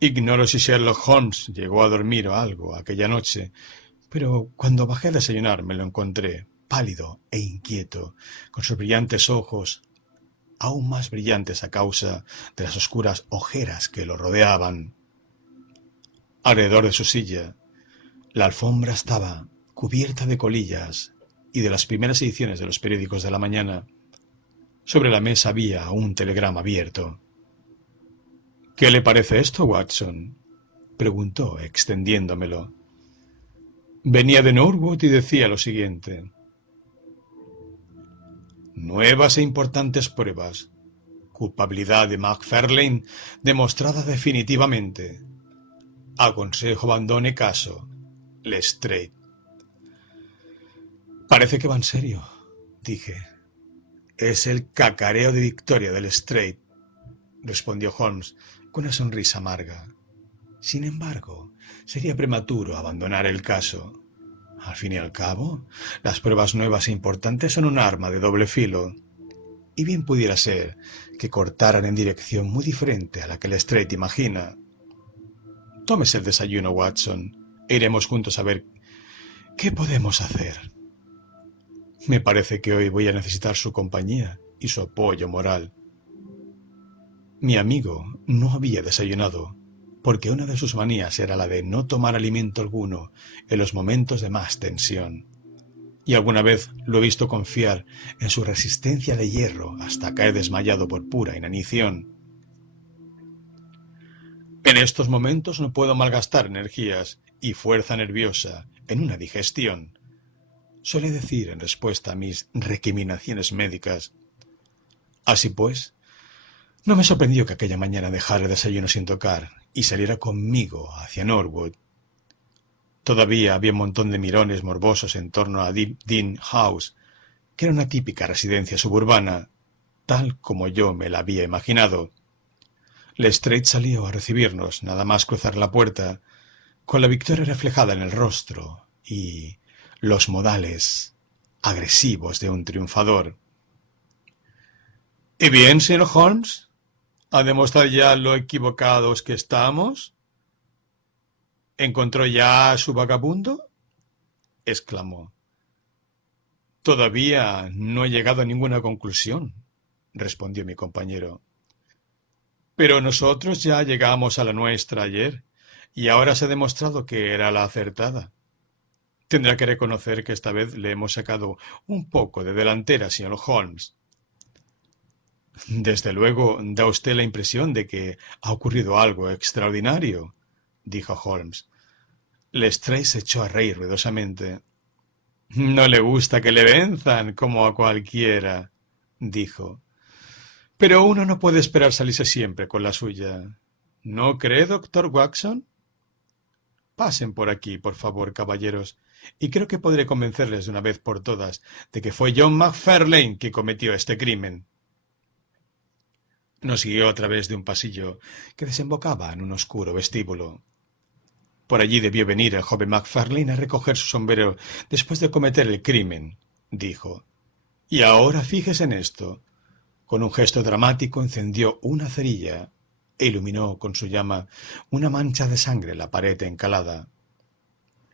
Ignoro si Sherlock Holmes llegó a dormir o algo aquella noche, pero cuando bajé a desayunar me lo encontré, pálido e inquieto, con sus brillantes ojos, aún más brillantes a causa de las oscuras ojeras que lo rodeaban. Alrededor de su silla, la alfombra estaba cubierta de colillas y de las primeras ediciones de los periódicos de la mañana. Sobre la mesa había un telegrama abierto. ¿Qué le parece esto, Watson?, preguntó, extendiéndomelo. Venía de Norwood y decía lo siguiente: nuevas e importantes pruebas. Culpabilidad de MacFarlane demostrada definitivamente. Aconsejo abandone caso. Lestrade. Parece que va en serio, dije. Es el cacareo de victoria de Lestrade, respondió Holmes con una sonrisa amarga. Sin embargo, sería prematuro abandonar el caso. Al fin y al cabo, las pruebas nuevas e importantes son un arma de doble filo, y bien pudiera ser que cortaran en dirección muy diferente a la que Lestrade imagina. Tómese el desayuno, Watson, e iremos juntos a ver qué podemos hacer. Me parece que hoy voy a necesitar su compañía y su apoyo moral. Mi amigo no había desayunado, porque una de sus manías era la de no tomar alimento alguno en los momentos de más tensión, y alguna vez lo he visto confiar en su resistencia de hierro hasta caer desmayado por pura inanición. En estos momentos no puedo malgastar energías y fuerza nerviosa en una digestión, suele decir en respuesta a mis recriminaciones médicas. Así pues, no me sorprendió que aquella mañana dejara el desayuno sin tocar y saliera conmigo hacia Norwood. Todavía había un montón de mirones morbosos en torno a Dean House, que era una típica residencia suburbana, tal como yo me la había imaginado. Lestrade salió a recibirnos, nada más cruzar la puerta, con la victoria reflejada en el rostro y los modales agresivos de un triunfador. ¿Y bien, señor Holmes? ¿Ha demostrado ya lo equivocados que estamos? ¿Encontró ya a su vagabundo? Exclamó. Todavía no he llegado a ninguna conclusión, respondió mi compañero. Pero nosotros ya llegamos a la nuestra ayer, y ahora se ha demostrado que era la acertada. Tendrá que reconocer que esta vez le hemos sacado un poco de delantera, señor Holmes. Desde luego da usted la impresión de que ha ocurrido algo extraordinario, dijo Holmes. Lestrade se echó a reír ruidosamente. No le gusta que le venzan como a cualquiera, dijo. Pero uno no puede esperar salirse siempre con la suya. ¿No cree, doctor Watson? Pasen por aquí, por favor, caballeros, y creo que podré convencerles de una vez por todas de que fue John Macfarlane quien cometió este crimen. Nos guió a través de un pasillo que desembocaba en un oscuro vestíbulo. Por allí debió venir el joven Macfarlane a recoger su sombrero después de cometer el crimen, dijo. Y ahora fíjese en esto. Con un gesto dramático encendió una cerilla e iluminó con su llama una mancha de sangre en la pared encalada.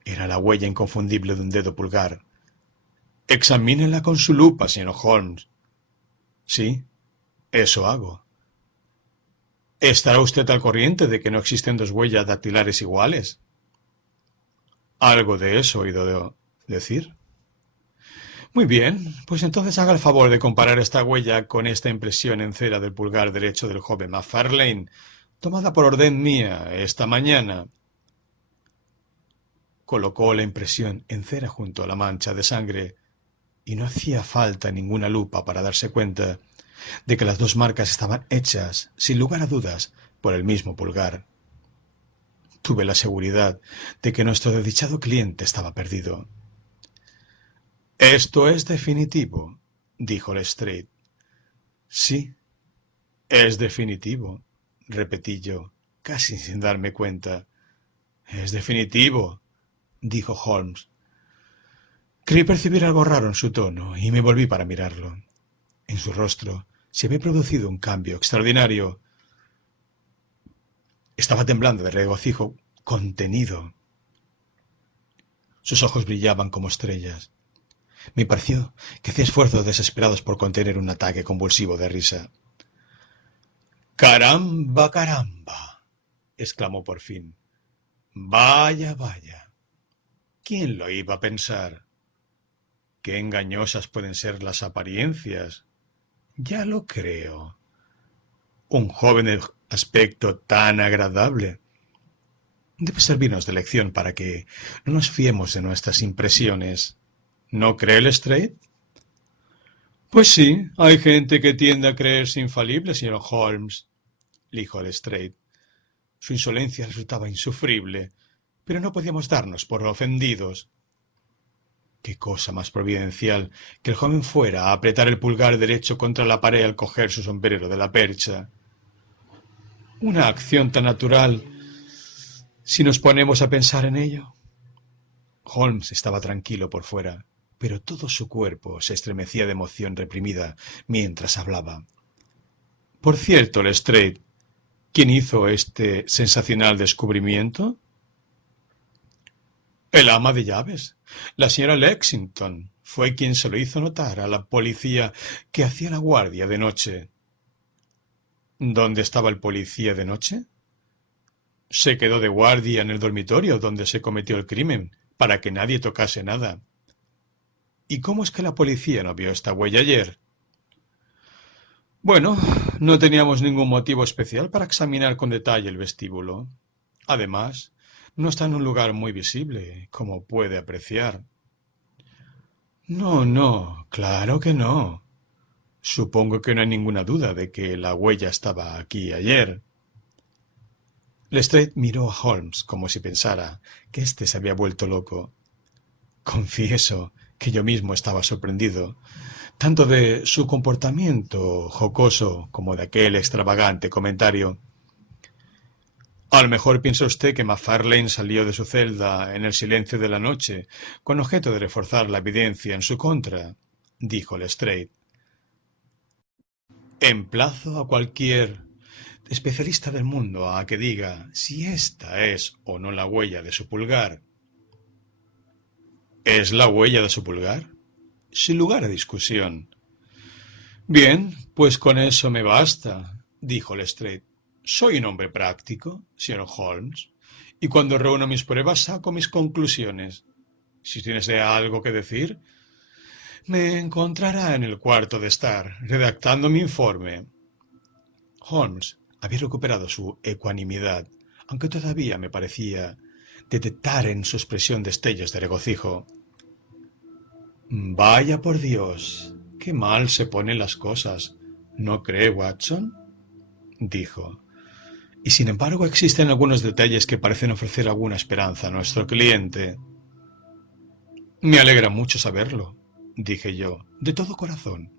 Era la huella inconfundible de un dedo pulgar. Examínela con su lupa, señor Holmes. Sí, eso hago. ¿Estará usted al corriente de que no existen dos huellas dactilares iguales? Algo de eso he oído decir. Muy bien, pues entonces haga el favor de comparar esta huella con esta impresión en cera del pulgar derecho del joven Macfarlane, tomada por orden mía esta mañana. Colocó la impresión en cera junto a la mancha de sangre, y no hacía falta ninguna lupa para darse cuenta de que las dos marcas estaban hechas, sin lugar a dudas, por el mismo pulgar. Tuve la seguridad de que nuestro desdichado cliente estaba perdido. Esto es definitivo, dijo Lestrade. Sí, es definitivo, repetí yo, casi sin darme cuenta. Es definitivo, dijo Holmes. Creí percibir algo raro en su tono y me volví para mirarlo. En su rostro se había producido un cambio extraordinario. Estaba temblando de regocijo contenido. Sus ojos brillaban como estrellas. Me pareció que hacía esfuerzos desesperados por contener un ataque convulsivo de risa. ¡Caramba, caramba! Exclamó por fin. Vaya, vaya. ¿Quién lo iba a pensar? Qué engañosas pueden ser las apariencias. Ya lo creo. Un joven de aspecto tan agradable. Debe servirnos de lección para que no nos fiemos de nuestras impresiones. ¿No cree Lestrade? Pues sí, hay gente que tiende a creerse infalible, señor Holmes, dijo Lestrade. Su insolencia resultaba insufrible, pero no podíamos darnos por ofendidos. Qué cosa más providencial que el joven fuera a apretar el pulgar derecho contra la pared al coger su sombrero de la percha. Una acción tan natural si nos ponemos a pensar en ello. Holmes estaba tranquilo por fuera, pero todo su cuerpo se estremecía de emoción reprimida mientras hablaba. Por cierto, Lestrade, ¿quién hizo este sensacional descubrimiento? El ama de llaves, la señora Lexington, fue quien se lo hizo notar a la policía que hacía la guardia de noche. ¿Dónde estaba el policía de noche? Se quedó de guardia en el dormitorio donde se cometió el crimen, para que nadie tocase nada. ¿Y cómo es que la policía no vio esta huella ayer? Bueno, no teníamos ningún motivo especial para examinar con detalle el vestíbulo. Además, no está en un lugar muy visible, como puede apreciar. No, no, claro que no. Supongo que no hay ninguna duda de que la huella estaba aquí ayer. Lestrade miró a Holmes como si pensara que éste se había vuelto loco. Confieso que yo mismo estaba sorprendido, tanto de su comportamiento jocoso como de aquel extravagante comentario. A lo mejor piensa usted que Macfarlane salió de su celda en el silencio de la noche con objeto de reforzar la evidencia en su contra, dijo Lestrade. Emplazo a cualquier especialista del mundo a que diga si esta es o no la huella de su pulgar. ¿Es la huella de su pulgar? Sin lugar a discusión. Bien, pues con eso me basta, dijo Lestrade. Soy un hombre práctico, señor Holmes, y cuando reúno mis pruebas saco mis conclusiones. Si tienes algo que decir, me encontrará en el cuarto de estar, redactando mi informe. Holmes había recuperado su ecuanimidad, aunque todavía me parecía detectar en su expresión destellos de regocijo. Vaya por Dios, qué mal se ponen las cosas, ¿no cree, Watson? Dijo. Y sin embargo existen algunos detalles que parecen ofrecer alguna esperanza a nuestro cliente. Me alegra mucho saberlo, dije yo, de todo corazón.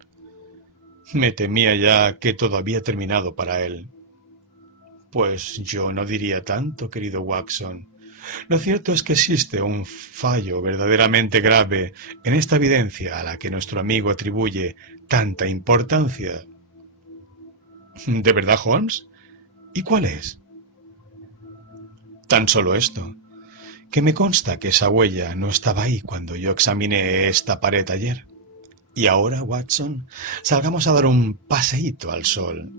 Me temía ya que todo había terminado para él. Pues yo no diría tanto, querido Watson. Lo cierto es que existe un fallo verdaderamente grave en esta evidencia a la que nuestro amigo atribuye tanta importancia. ¿De verdad, Holmes? ¿Y cuál es? Tan solo esto, que me consta que esa huella no estaba ahí cuando yo examiné esta pared ayer. Y ahora, Watson, salgamos a dar un paseíto al sol.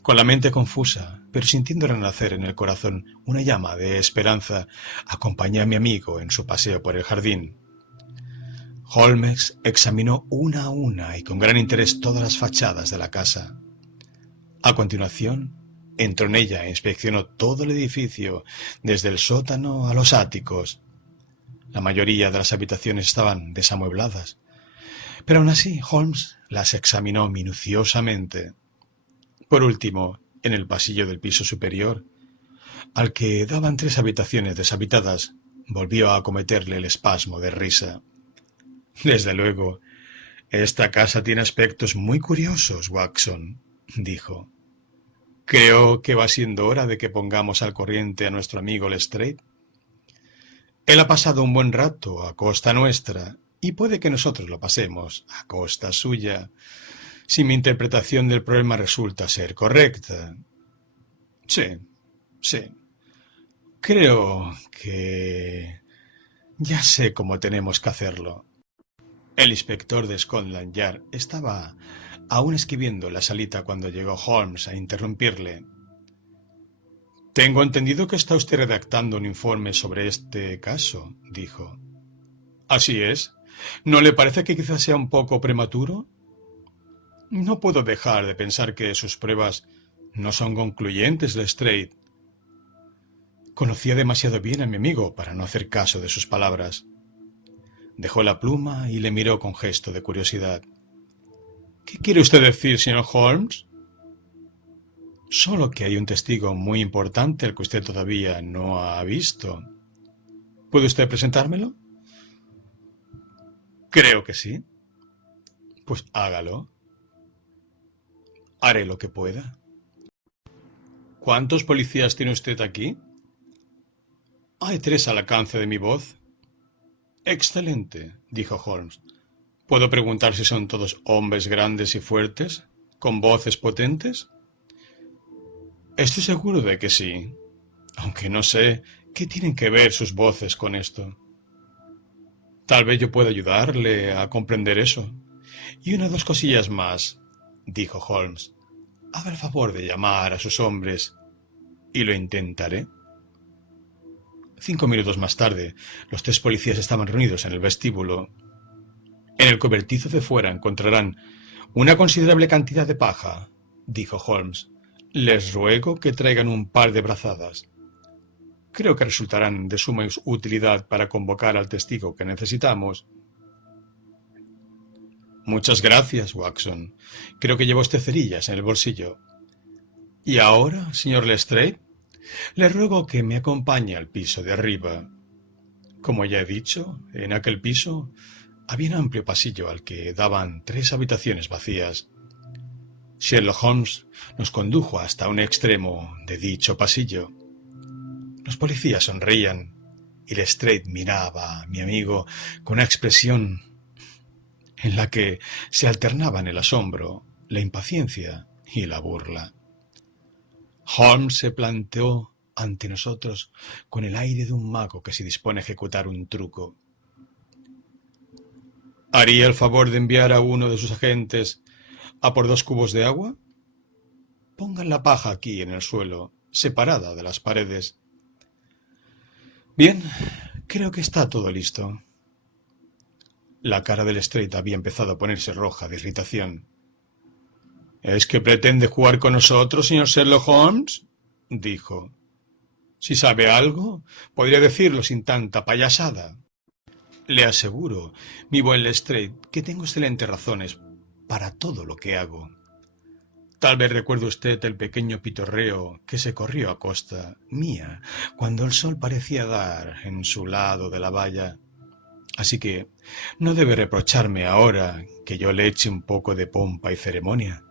Con la mente confusa, pero sintiendo renacer en el corazón una llama de esperanza, acompañé a mi amigo en su paseo por el jardín. Holmes examinó una a una y con gran interés todas las fachadas de la casa. A continuación, entró en ella e inspeccionó todo el edificio, desde el sótano a los áticos. La mayoría de las habitaciones estaban desamuebladas, pero aún así Holmes las examinó minuciosamente. Por último, en el pasillo del piso superior, al que daban 3 habitaciones deshabitadas, volvió a acometerle el espasmo de risa. Desde luego, esta casa tiene aspectos muy curiosos, Watson, dijo. Creo que va siendo hora de que pongamos al corriente a nuestro amigo Lestrade. Él ha pasado un buen rato a costa nuestra, y puede que nosotros lo pasemos a costa suya, si mi interpretación del problema resulta ser correcta. Sí, sí. Creo que ya sé cómo tenemos que hacerlo. El inspector de Scotland Yard estaba aún escribiendo en la salita cuando llegó Holmes a interrumpirle. Tengo entendido que está usted redactando un informe sobre este caso, dijo. Así es. ¿No le parece que quizás sea un poco prematuro? No puedo dejar de pensar que sus pruebas no son concluyentes, Lestrade. Conocía demasiado bien a mi amigo para no hacer caso de sus palabras. Dejó la pluma y le miró con gesto de curiosidad. ¿Qué quiere usted decir, señor Holmes? Solo que hay un testigo muy importante al que usted todavía no ha visto. ¿Puede usted presentármelo? Creo que sí. Pues hágalo. Haré lo que pueda. ¿Cuántos policías tiene usted aquí? Hay 3 al alcance de mi voz. Excelente, dijo Holmes. ¿Puedo preguntar si son todos hombres grandes y fuertes, con voces potentes? Estoy seguro de que sí, aunque no sé qué tienen que ver sus voces con esto. Tal vez yo pueda ayudarle a comprender eso. Y 1 o 2 cosillas más, dijo Holmes. haga el favor de llamar a sus hombres y lo intentaré. 5 minutos más tarde, los 3 policías estaban reunidos en el vestíbulo. En el cobertizo de fuera encontrarán una considerable cantidad de paja, dijo Holmes. Les ruego que traigan un par de brazadas. Creo que resultarán de suma utilidad para convocar al testigo que necesitamos. Muchas gracias, Watson. Creo que lleva usted cerillas en el bolsillo. Y ahora, señor Lestrade, le ruego que me acompañe al piso de arriba. Como ya he dicho, en aquel piso había un amplio pasillo al que daban 3 habitaciones vacías. Sherlock Holmes nos condujo hasta un extremo de dicho pasillo. Los policías sonreían y Lestrade miraba a mi amigo con una expresión en la que se alternaban el asombro, la impaciencia y la burla. Holmes se planteó ante nosotros con el aire de un mago que se dispone a ejecutar un truco. ¿Haría el favor de enviar a uno de sus agentes a por 2 cubos de agua? Pongan la paja aquí en el suelo, separada de las paredes. Bien, creo que está todo listo. La cara de Lestrade había empezado a ponerse roja de irritación. ¿Es que pretende jugar con nosotros, señor Sherlock Holmes? Dijo. Si sabe algo, podría decirlo sin tanta payasada. Le aseguro, mi buen Lestrade, que tengo excelentes razones para todo lo que hago. Tal vez recuerde usted el pequeño pitorreo que se corrió a costa mía cuando el sol parecía dar en su lado de la valla. Así que no debe reprocharme ahora que yo le eche un poco de pompa y ceremonia.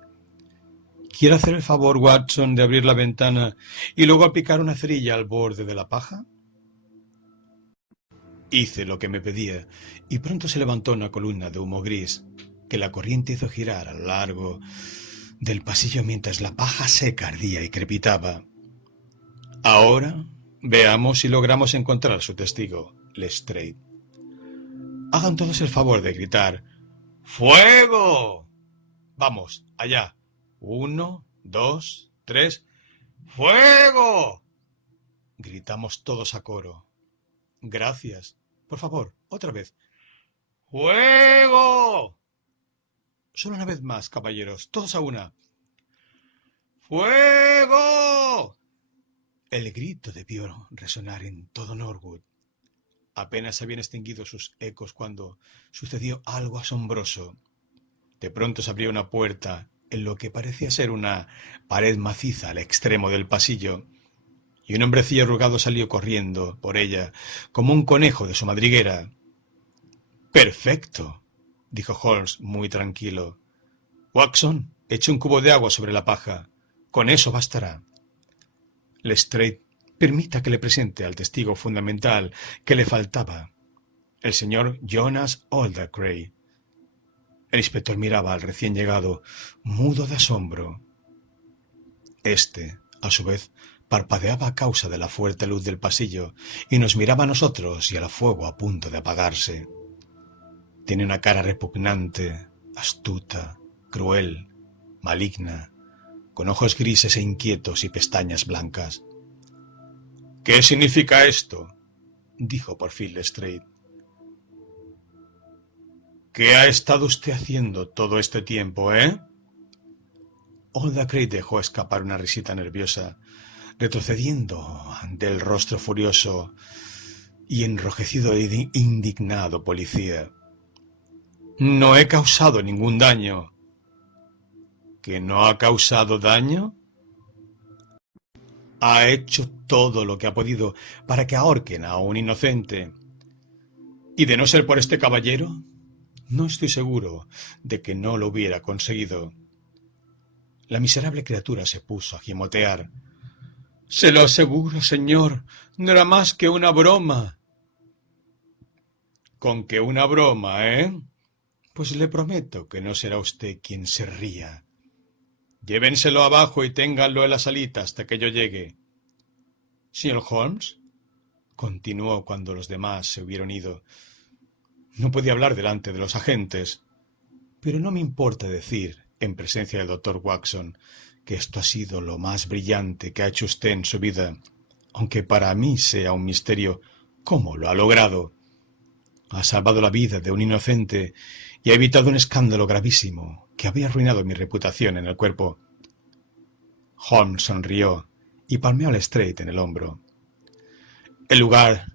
¿Quiere hacer el favor, Watson, de abrir la ventana y luego aplicar una cerilla al borde de la paja? Hice lo que me pedía y pronto se levantó una columna de humo gris que la corriente hizo girar a lo largo del pasillo mientras la paja seca ardía y crepitaba. Ahora veamos si logramos encontrar a su testigo, Lestrade. Hagan todos el favor de gritar ¡Fuego! Vamos, allá. 1, 2, 3. ¡Fuego! Gritamos todos a coro. Gracias. Por favor, otra vez. ¡Fuego! Solo una vez más, caballeros, todos a una. ¡Fuego! El grito debió resonar en todo Norwood. Apenas habían extinguido sus ecos cuando sucedió algo asombroso. De pronto se abrió una puerta en lo que parecía ser una pared maciza al extremo del pasillo, y un hombrecillo arrugado salió corriendo por ella como un conejo de su madriguera. «Perfecto», dijo Holmes muy tranquilo. «Watson, eche un cubo de agua sobre la paja. Con eso bastará». Lestrade, permita que le presente al testigo fundamental que le faltaba, el señor Jonas Aldergrey. El inspector miraba al recién llegado, mudo de asombro. Este, a su vez, parpadeaba a causa de la fuerte luz del pasillo y nos miraba a nosotros y al fuego a punto de apagarse. Tiene una cara repugnante, astuta, cruel, maligna, con ojos grises e inquietos y pestañas blancas. «¿Qué significa esto?», dijo por fin Lestrade. «¿Qué ha estado usted haciendo todo este tiempo, eh?» Aldergrey dejó escapar una risita nerviosa, retrocediendo ante el rostro furioso y enrojecido e indignado policía. «No he causado ningún daño». ¿Que no ha causado daño? Ha hecho todo lo que ha podido para que ahorquen a un inocente. Y de no ser por este caballero, no estoy seguro de que no lo hubiera conseguido. La miserable criatura se puso a gimotear. «Se lo aseguro, señor, no era más que una broma». «¿Con que una broma, eh? Pues le prometo que no será usted quien se ría. Llévenselo abajo y ténganlo en la salita hasta que yo llegue». «Señor Holmes», continuó cuando los demás se hubieron ido, «no podía hablar delante de los agentes, pero no me importa decir en presencia del doctor Watson, que esto ha sido lo más brillante que ha hecho usted en su vida, aunque para mí sea un misterio cómo lo ha logrado. Ha salvado la vida de un inocente y ha evitado un escándalo gravísimo que había arruinado mi reputación en el cuerpo. Holmes sonrió y palmeó a Lestrade en el hombro. En lugar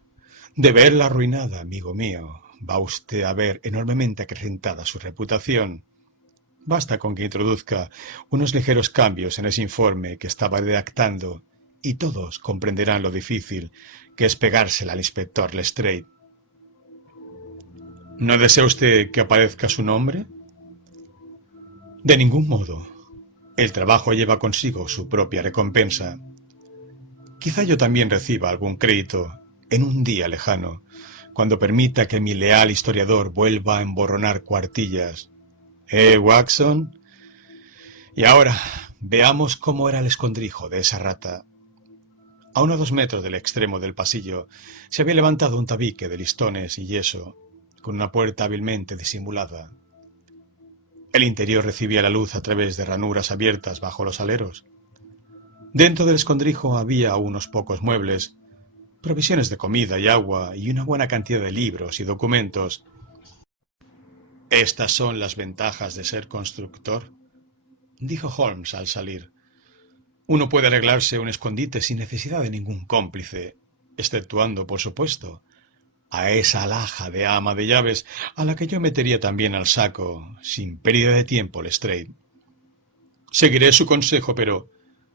de verla arruinada, amigo mío, va usted a ver enormemente acrecentada su reputación. Basta con que introduzca unos ligeros cambios en ese informe que estaba redactando y todos comprenderán lo difícil que es pegársela al inspector Lestrade. ¿No desea usted que aparezca su nombre? De ningún modo. El trabajo lleva consigo su propia recompensa. Quizá yo también reciba algún crédito en un día lejano, cuando permita que mi leal historiador vuelva a emborronar cuartillas. Watson? Y ahora, veamos cómo era el escondrijo de esa rata. A 1 o 2 metros del extremo del pasillo se había levantado un tabique de listones y yeso, con una puerta hábilmente disimulada. El interior recibía la luz a través de ranuras abiertas bajo los aleros. Dentro del escondrijo había unos pocos muebles, provisiones de comida y agua y una buena cantidad de libros y documentos. «Estas son las ventajas de ser constructor», dijo Holmes al salir. «Uno puede arreglarse un escondite sin necesidad de ningún cómplice, exceptuando, por supuesto, a esa alhaja de ama de llaves a la que yo metería también al saco, sin pérdida de tiempo, Lestrade. Seguiré su consejo, pero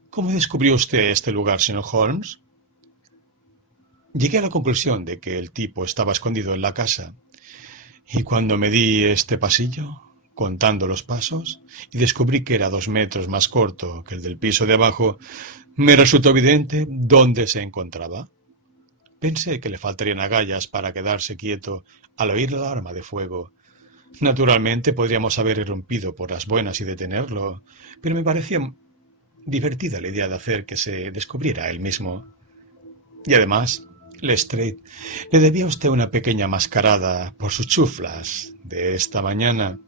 ¿cómo descubrió usted este lugar, señor Holmes?» Llegué a la conclusión de que el tipo estaba escondido en la casa, y cuando medí este pasillo, contando los pasos, y descubrí que era 2 metros más corto que el del piso de abajo, me resultó evidente dónde se encontraba. Pensé que le faltarían agallas para quedarse quieto al oír la alarma de fuego. Naturalmente podríamos haber irrumpido por las buenas y detenerlo, pero me parecía divertida la idea de hacer que se descubriera él mismo. Y además, Lestrade, le debía a usted una pequeña mascarada por sus chuflas de esta mañana.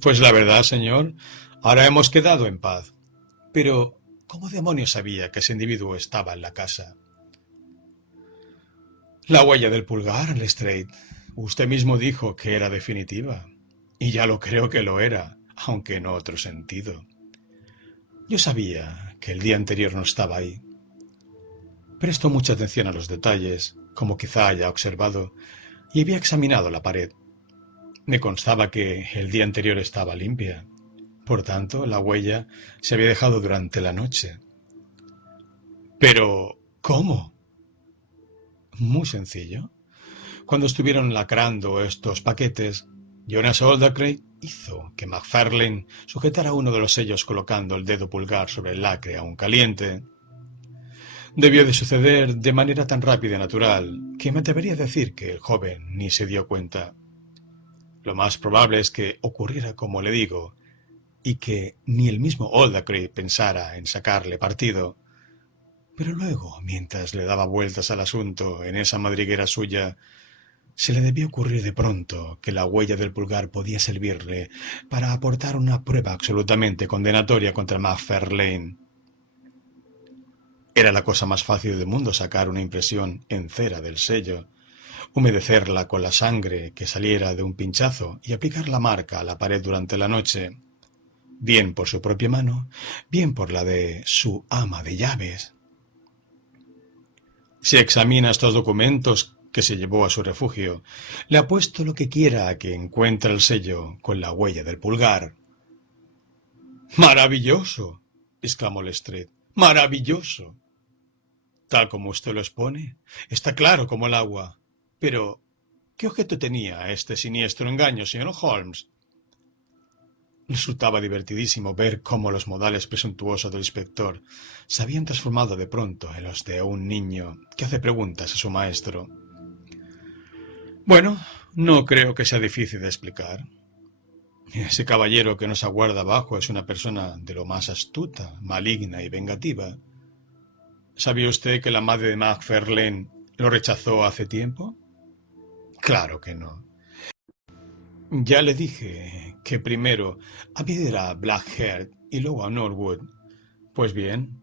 Pues la verdad, señor, ahora hemos quedado en paz. Pero, ¿cómo demonios sabía que ese individuo estaba en la casa? La huella del pulgar, Lestrade. Usted mismo dijo que era definitiva. Y ya lo creo que lo era, aunque en otro sentido. Yo sabía que el día anterior no estaba ahí. Presto mucha atención a los detalles, como quizá haya observado, y había examinado la pared. Me constaba que el día anterior estaba limpia. Por tanto, la huella se había dejado durante la noche. Pero, ¿cómo? Muy sencillo. Cuando estuvieron lacrando estos paquetes, Jonas Oldacre hizo que Macfarlane sujetara uno de los sellos colocando el dedo pulgar sobre el lacre aún caliente. Debió de suceder de manera tan rápida y natural que me atrevería a decir que el joven ni se dio cuenta. Lo más probable es que ocurriera como le digo, y que ni el mismo Oldacre pensara en sacarle partido. Pero luego, mientras le daba vueltas al asunto en esa madriguera suya, se le debió ocurrir de pronto que la huella del pulgar podía servirle para aportar una prueba absolutamente condenatoria contra Macfarlane. Era la cosa más fácil del mundo sacar una impresión en cera del sello, humedecerla con la sangre que saliera de un pinchazo y aplicar la marca a la pared durante la noche, bien por su propia mano, bien por la de su ama de llaves. Si examina estos documentos que se llevó a su refugio, le apuesto lo que quiera a que encuentre el sello con la huella del pulgar. ¡Maravilloso!, exclamó Lestrade. ¡Maravilloso! Tal como usted lo expone, está claro como el agua. Pero, ¿qué objeto tenía este siniestro engaño, señor Holmes? Resultaba divertidísimo ver cómo los modales presuntuosos del inspector se habían transformado de pronto en los de un niño que hace preguntas a su maestro. Bueno, no creo que sea difícil de explicar. Ese caballero que nos aguarda abajo es una persona de lo más astuta, maligna y vengativa. ¿Sabía usted que la madre de Macfarlane lo rechazó hace tiempo? Claro que no. Ya le dije que primero había de ir a Blackheath y luego a Norwood. Pues bien,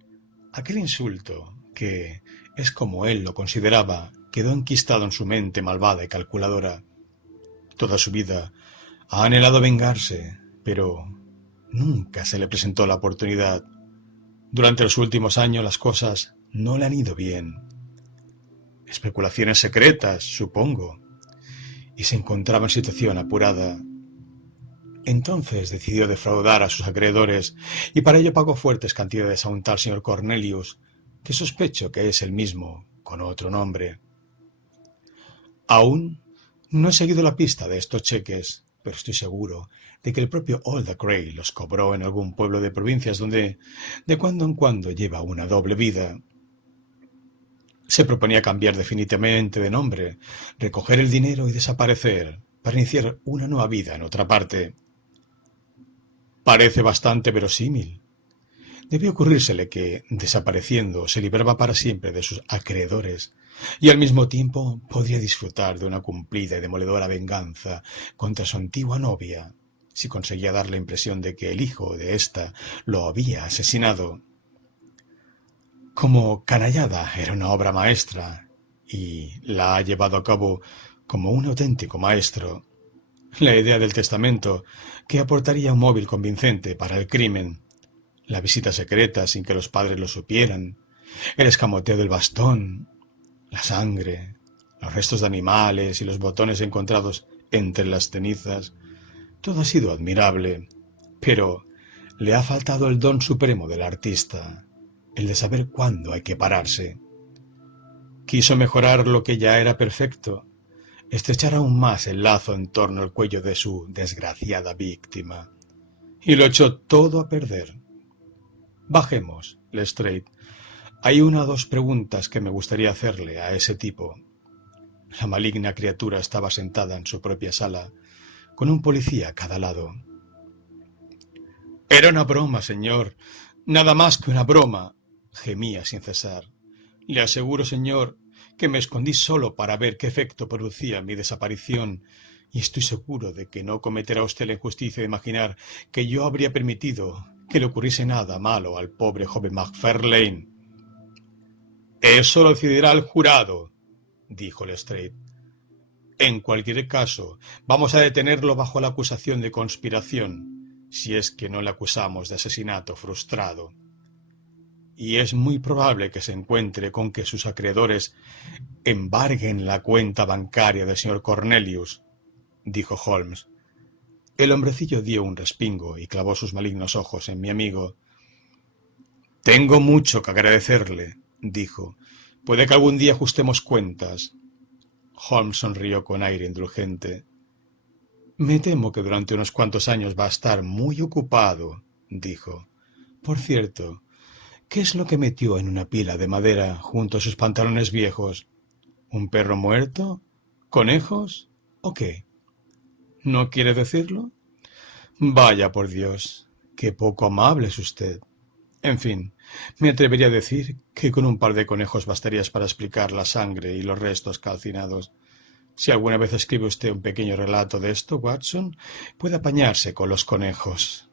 aquel insulto, que es como él lo consideraba, quedó enquistado en su mente malvada y calculadora. Toda su vida ha anhelado vengarse, pero nunca se le presentó la oportunidad. Durante los últimos años las cosas no le han ido bien. Especulaciones secretas, supongo, y se encontraba en situación apurada. Entonces decidió defraudar a sus acreedores y para ello pagó fuertes cantidades a un tal señor Cornelius, que sospecho que es el mismo, con otro nombre. Aún no he seguido la pista de estos cheques, pero estoy seguro de que el propio Old Gray los cobró en algún pueblo de provincias donde de cuando en cuando lleva una doble vida. Se proponía cambiar definitivamente de nombre, recoger el dinero y desaparecer para iniciar una nueva vida en otra parte. Parece bastante verosímil. Debió ocurrírsele que, desapareciendo, se libraba para siempre de sus acreedores y al mismo tiempo podría disfrutar de una cumplida y demoledora venganza contra su antigua novia, si conseguía dar la impresión de que el hijo de ésta lo había asesinado. Como Canallada era una obra maestra y la ha llevado a cabo como un auténtico maestro, la idea del testamento, que aportaría un móvil convincente para el crimen, la visita secreta sin que los padres lo supieran, el escamoteo del bastón, la sangre, los restos de animales y los botones encontrados entre las cenizas, todo ha sido admirable, pero le ha faltado el don supremo del artista, el de saber cuándo hay que pararse. Quiso mejorar lo que ya era perfecto, estrechar aún más el lazo en torno al cuello de su desgraciada víctima, y lo echó todo a perder. Bajemos, Lestrade. Hay una o dos preguntas que me gustaría hacerle a ese tipo. La maligna criatura estaba sentada en su propia sala, con un policía a cada lado. Era una broma, señor. Nada más que una broma, gemía sin cesar. Le aseguro, señor, que me escondí solo para ver qué efecto producía mi desaparición, y estoy seguro de que no cometerá usted la injusticia de imaginar que yo habría permitido que le ocurriese nada malo al pobre joven Macfarlane. Eso lo decidirá el jurado, dijo Lestrade. En cualquier caso, vamos a detenerlo bajo la acusación de conspiración, si es que no le acusamos de asesinato frustrado. Y es muy probable que se encuentre con que sus acreedores embarguen la cuenta bancaria del señor Cornelius, dijo Holmes. El hombrecillo dio un respingo y clavó sus malignos ojos en mi amigo. Tengo mucho que agradecerle, dijo. Puede que algún día ajustemos cuentas. Holmes sonrió con aire indulgente. Me temo que durante unos cuantos años va a estar muy ocupado, dijo. Por cierto, ¿qué es lo que metió en una pila de madera junto a sus pantalones viejos? ¿Un perro muerto? ¿Conejos? ¿O qué? ¿No quiere decirlo? Vaya por Dios, qué poco amable es usted. En fin, me atrevería a decir que con un par de conejos bastarías para explicar la sangre y los restos calcinados. Si alguna vez escribe usted un pequeño relato de esto, Watson, puede apañarse con los conejos.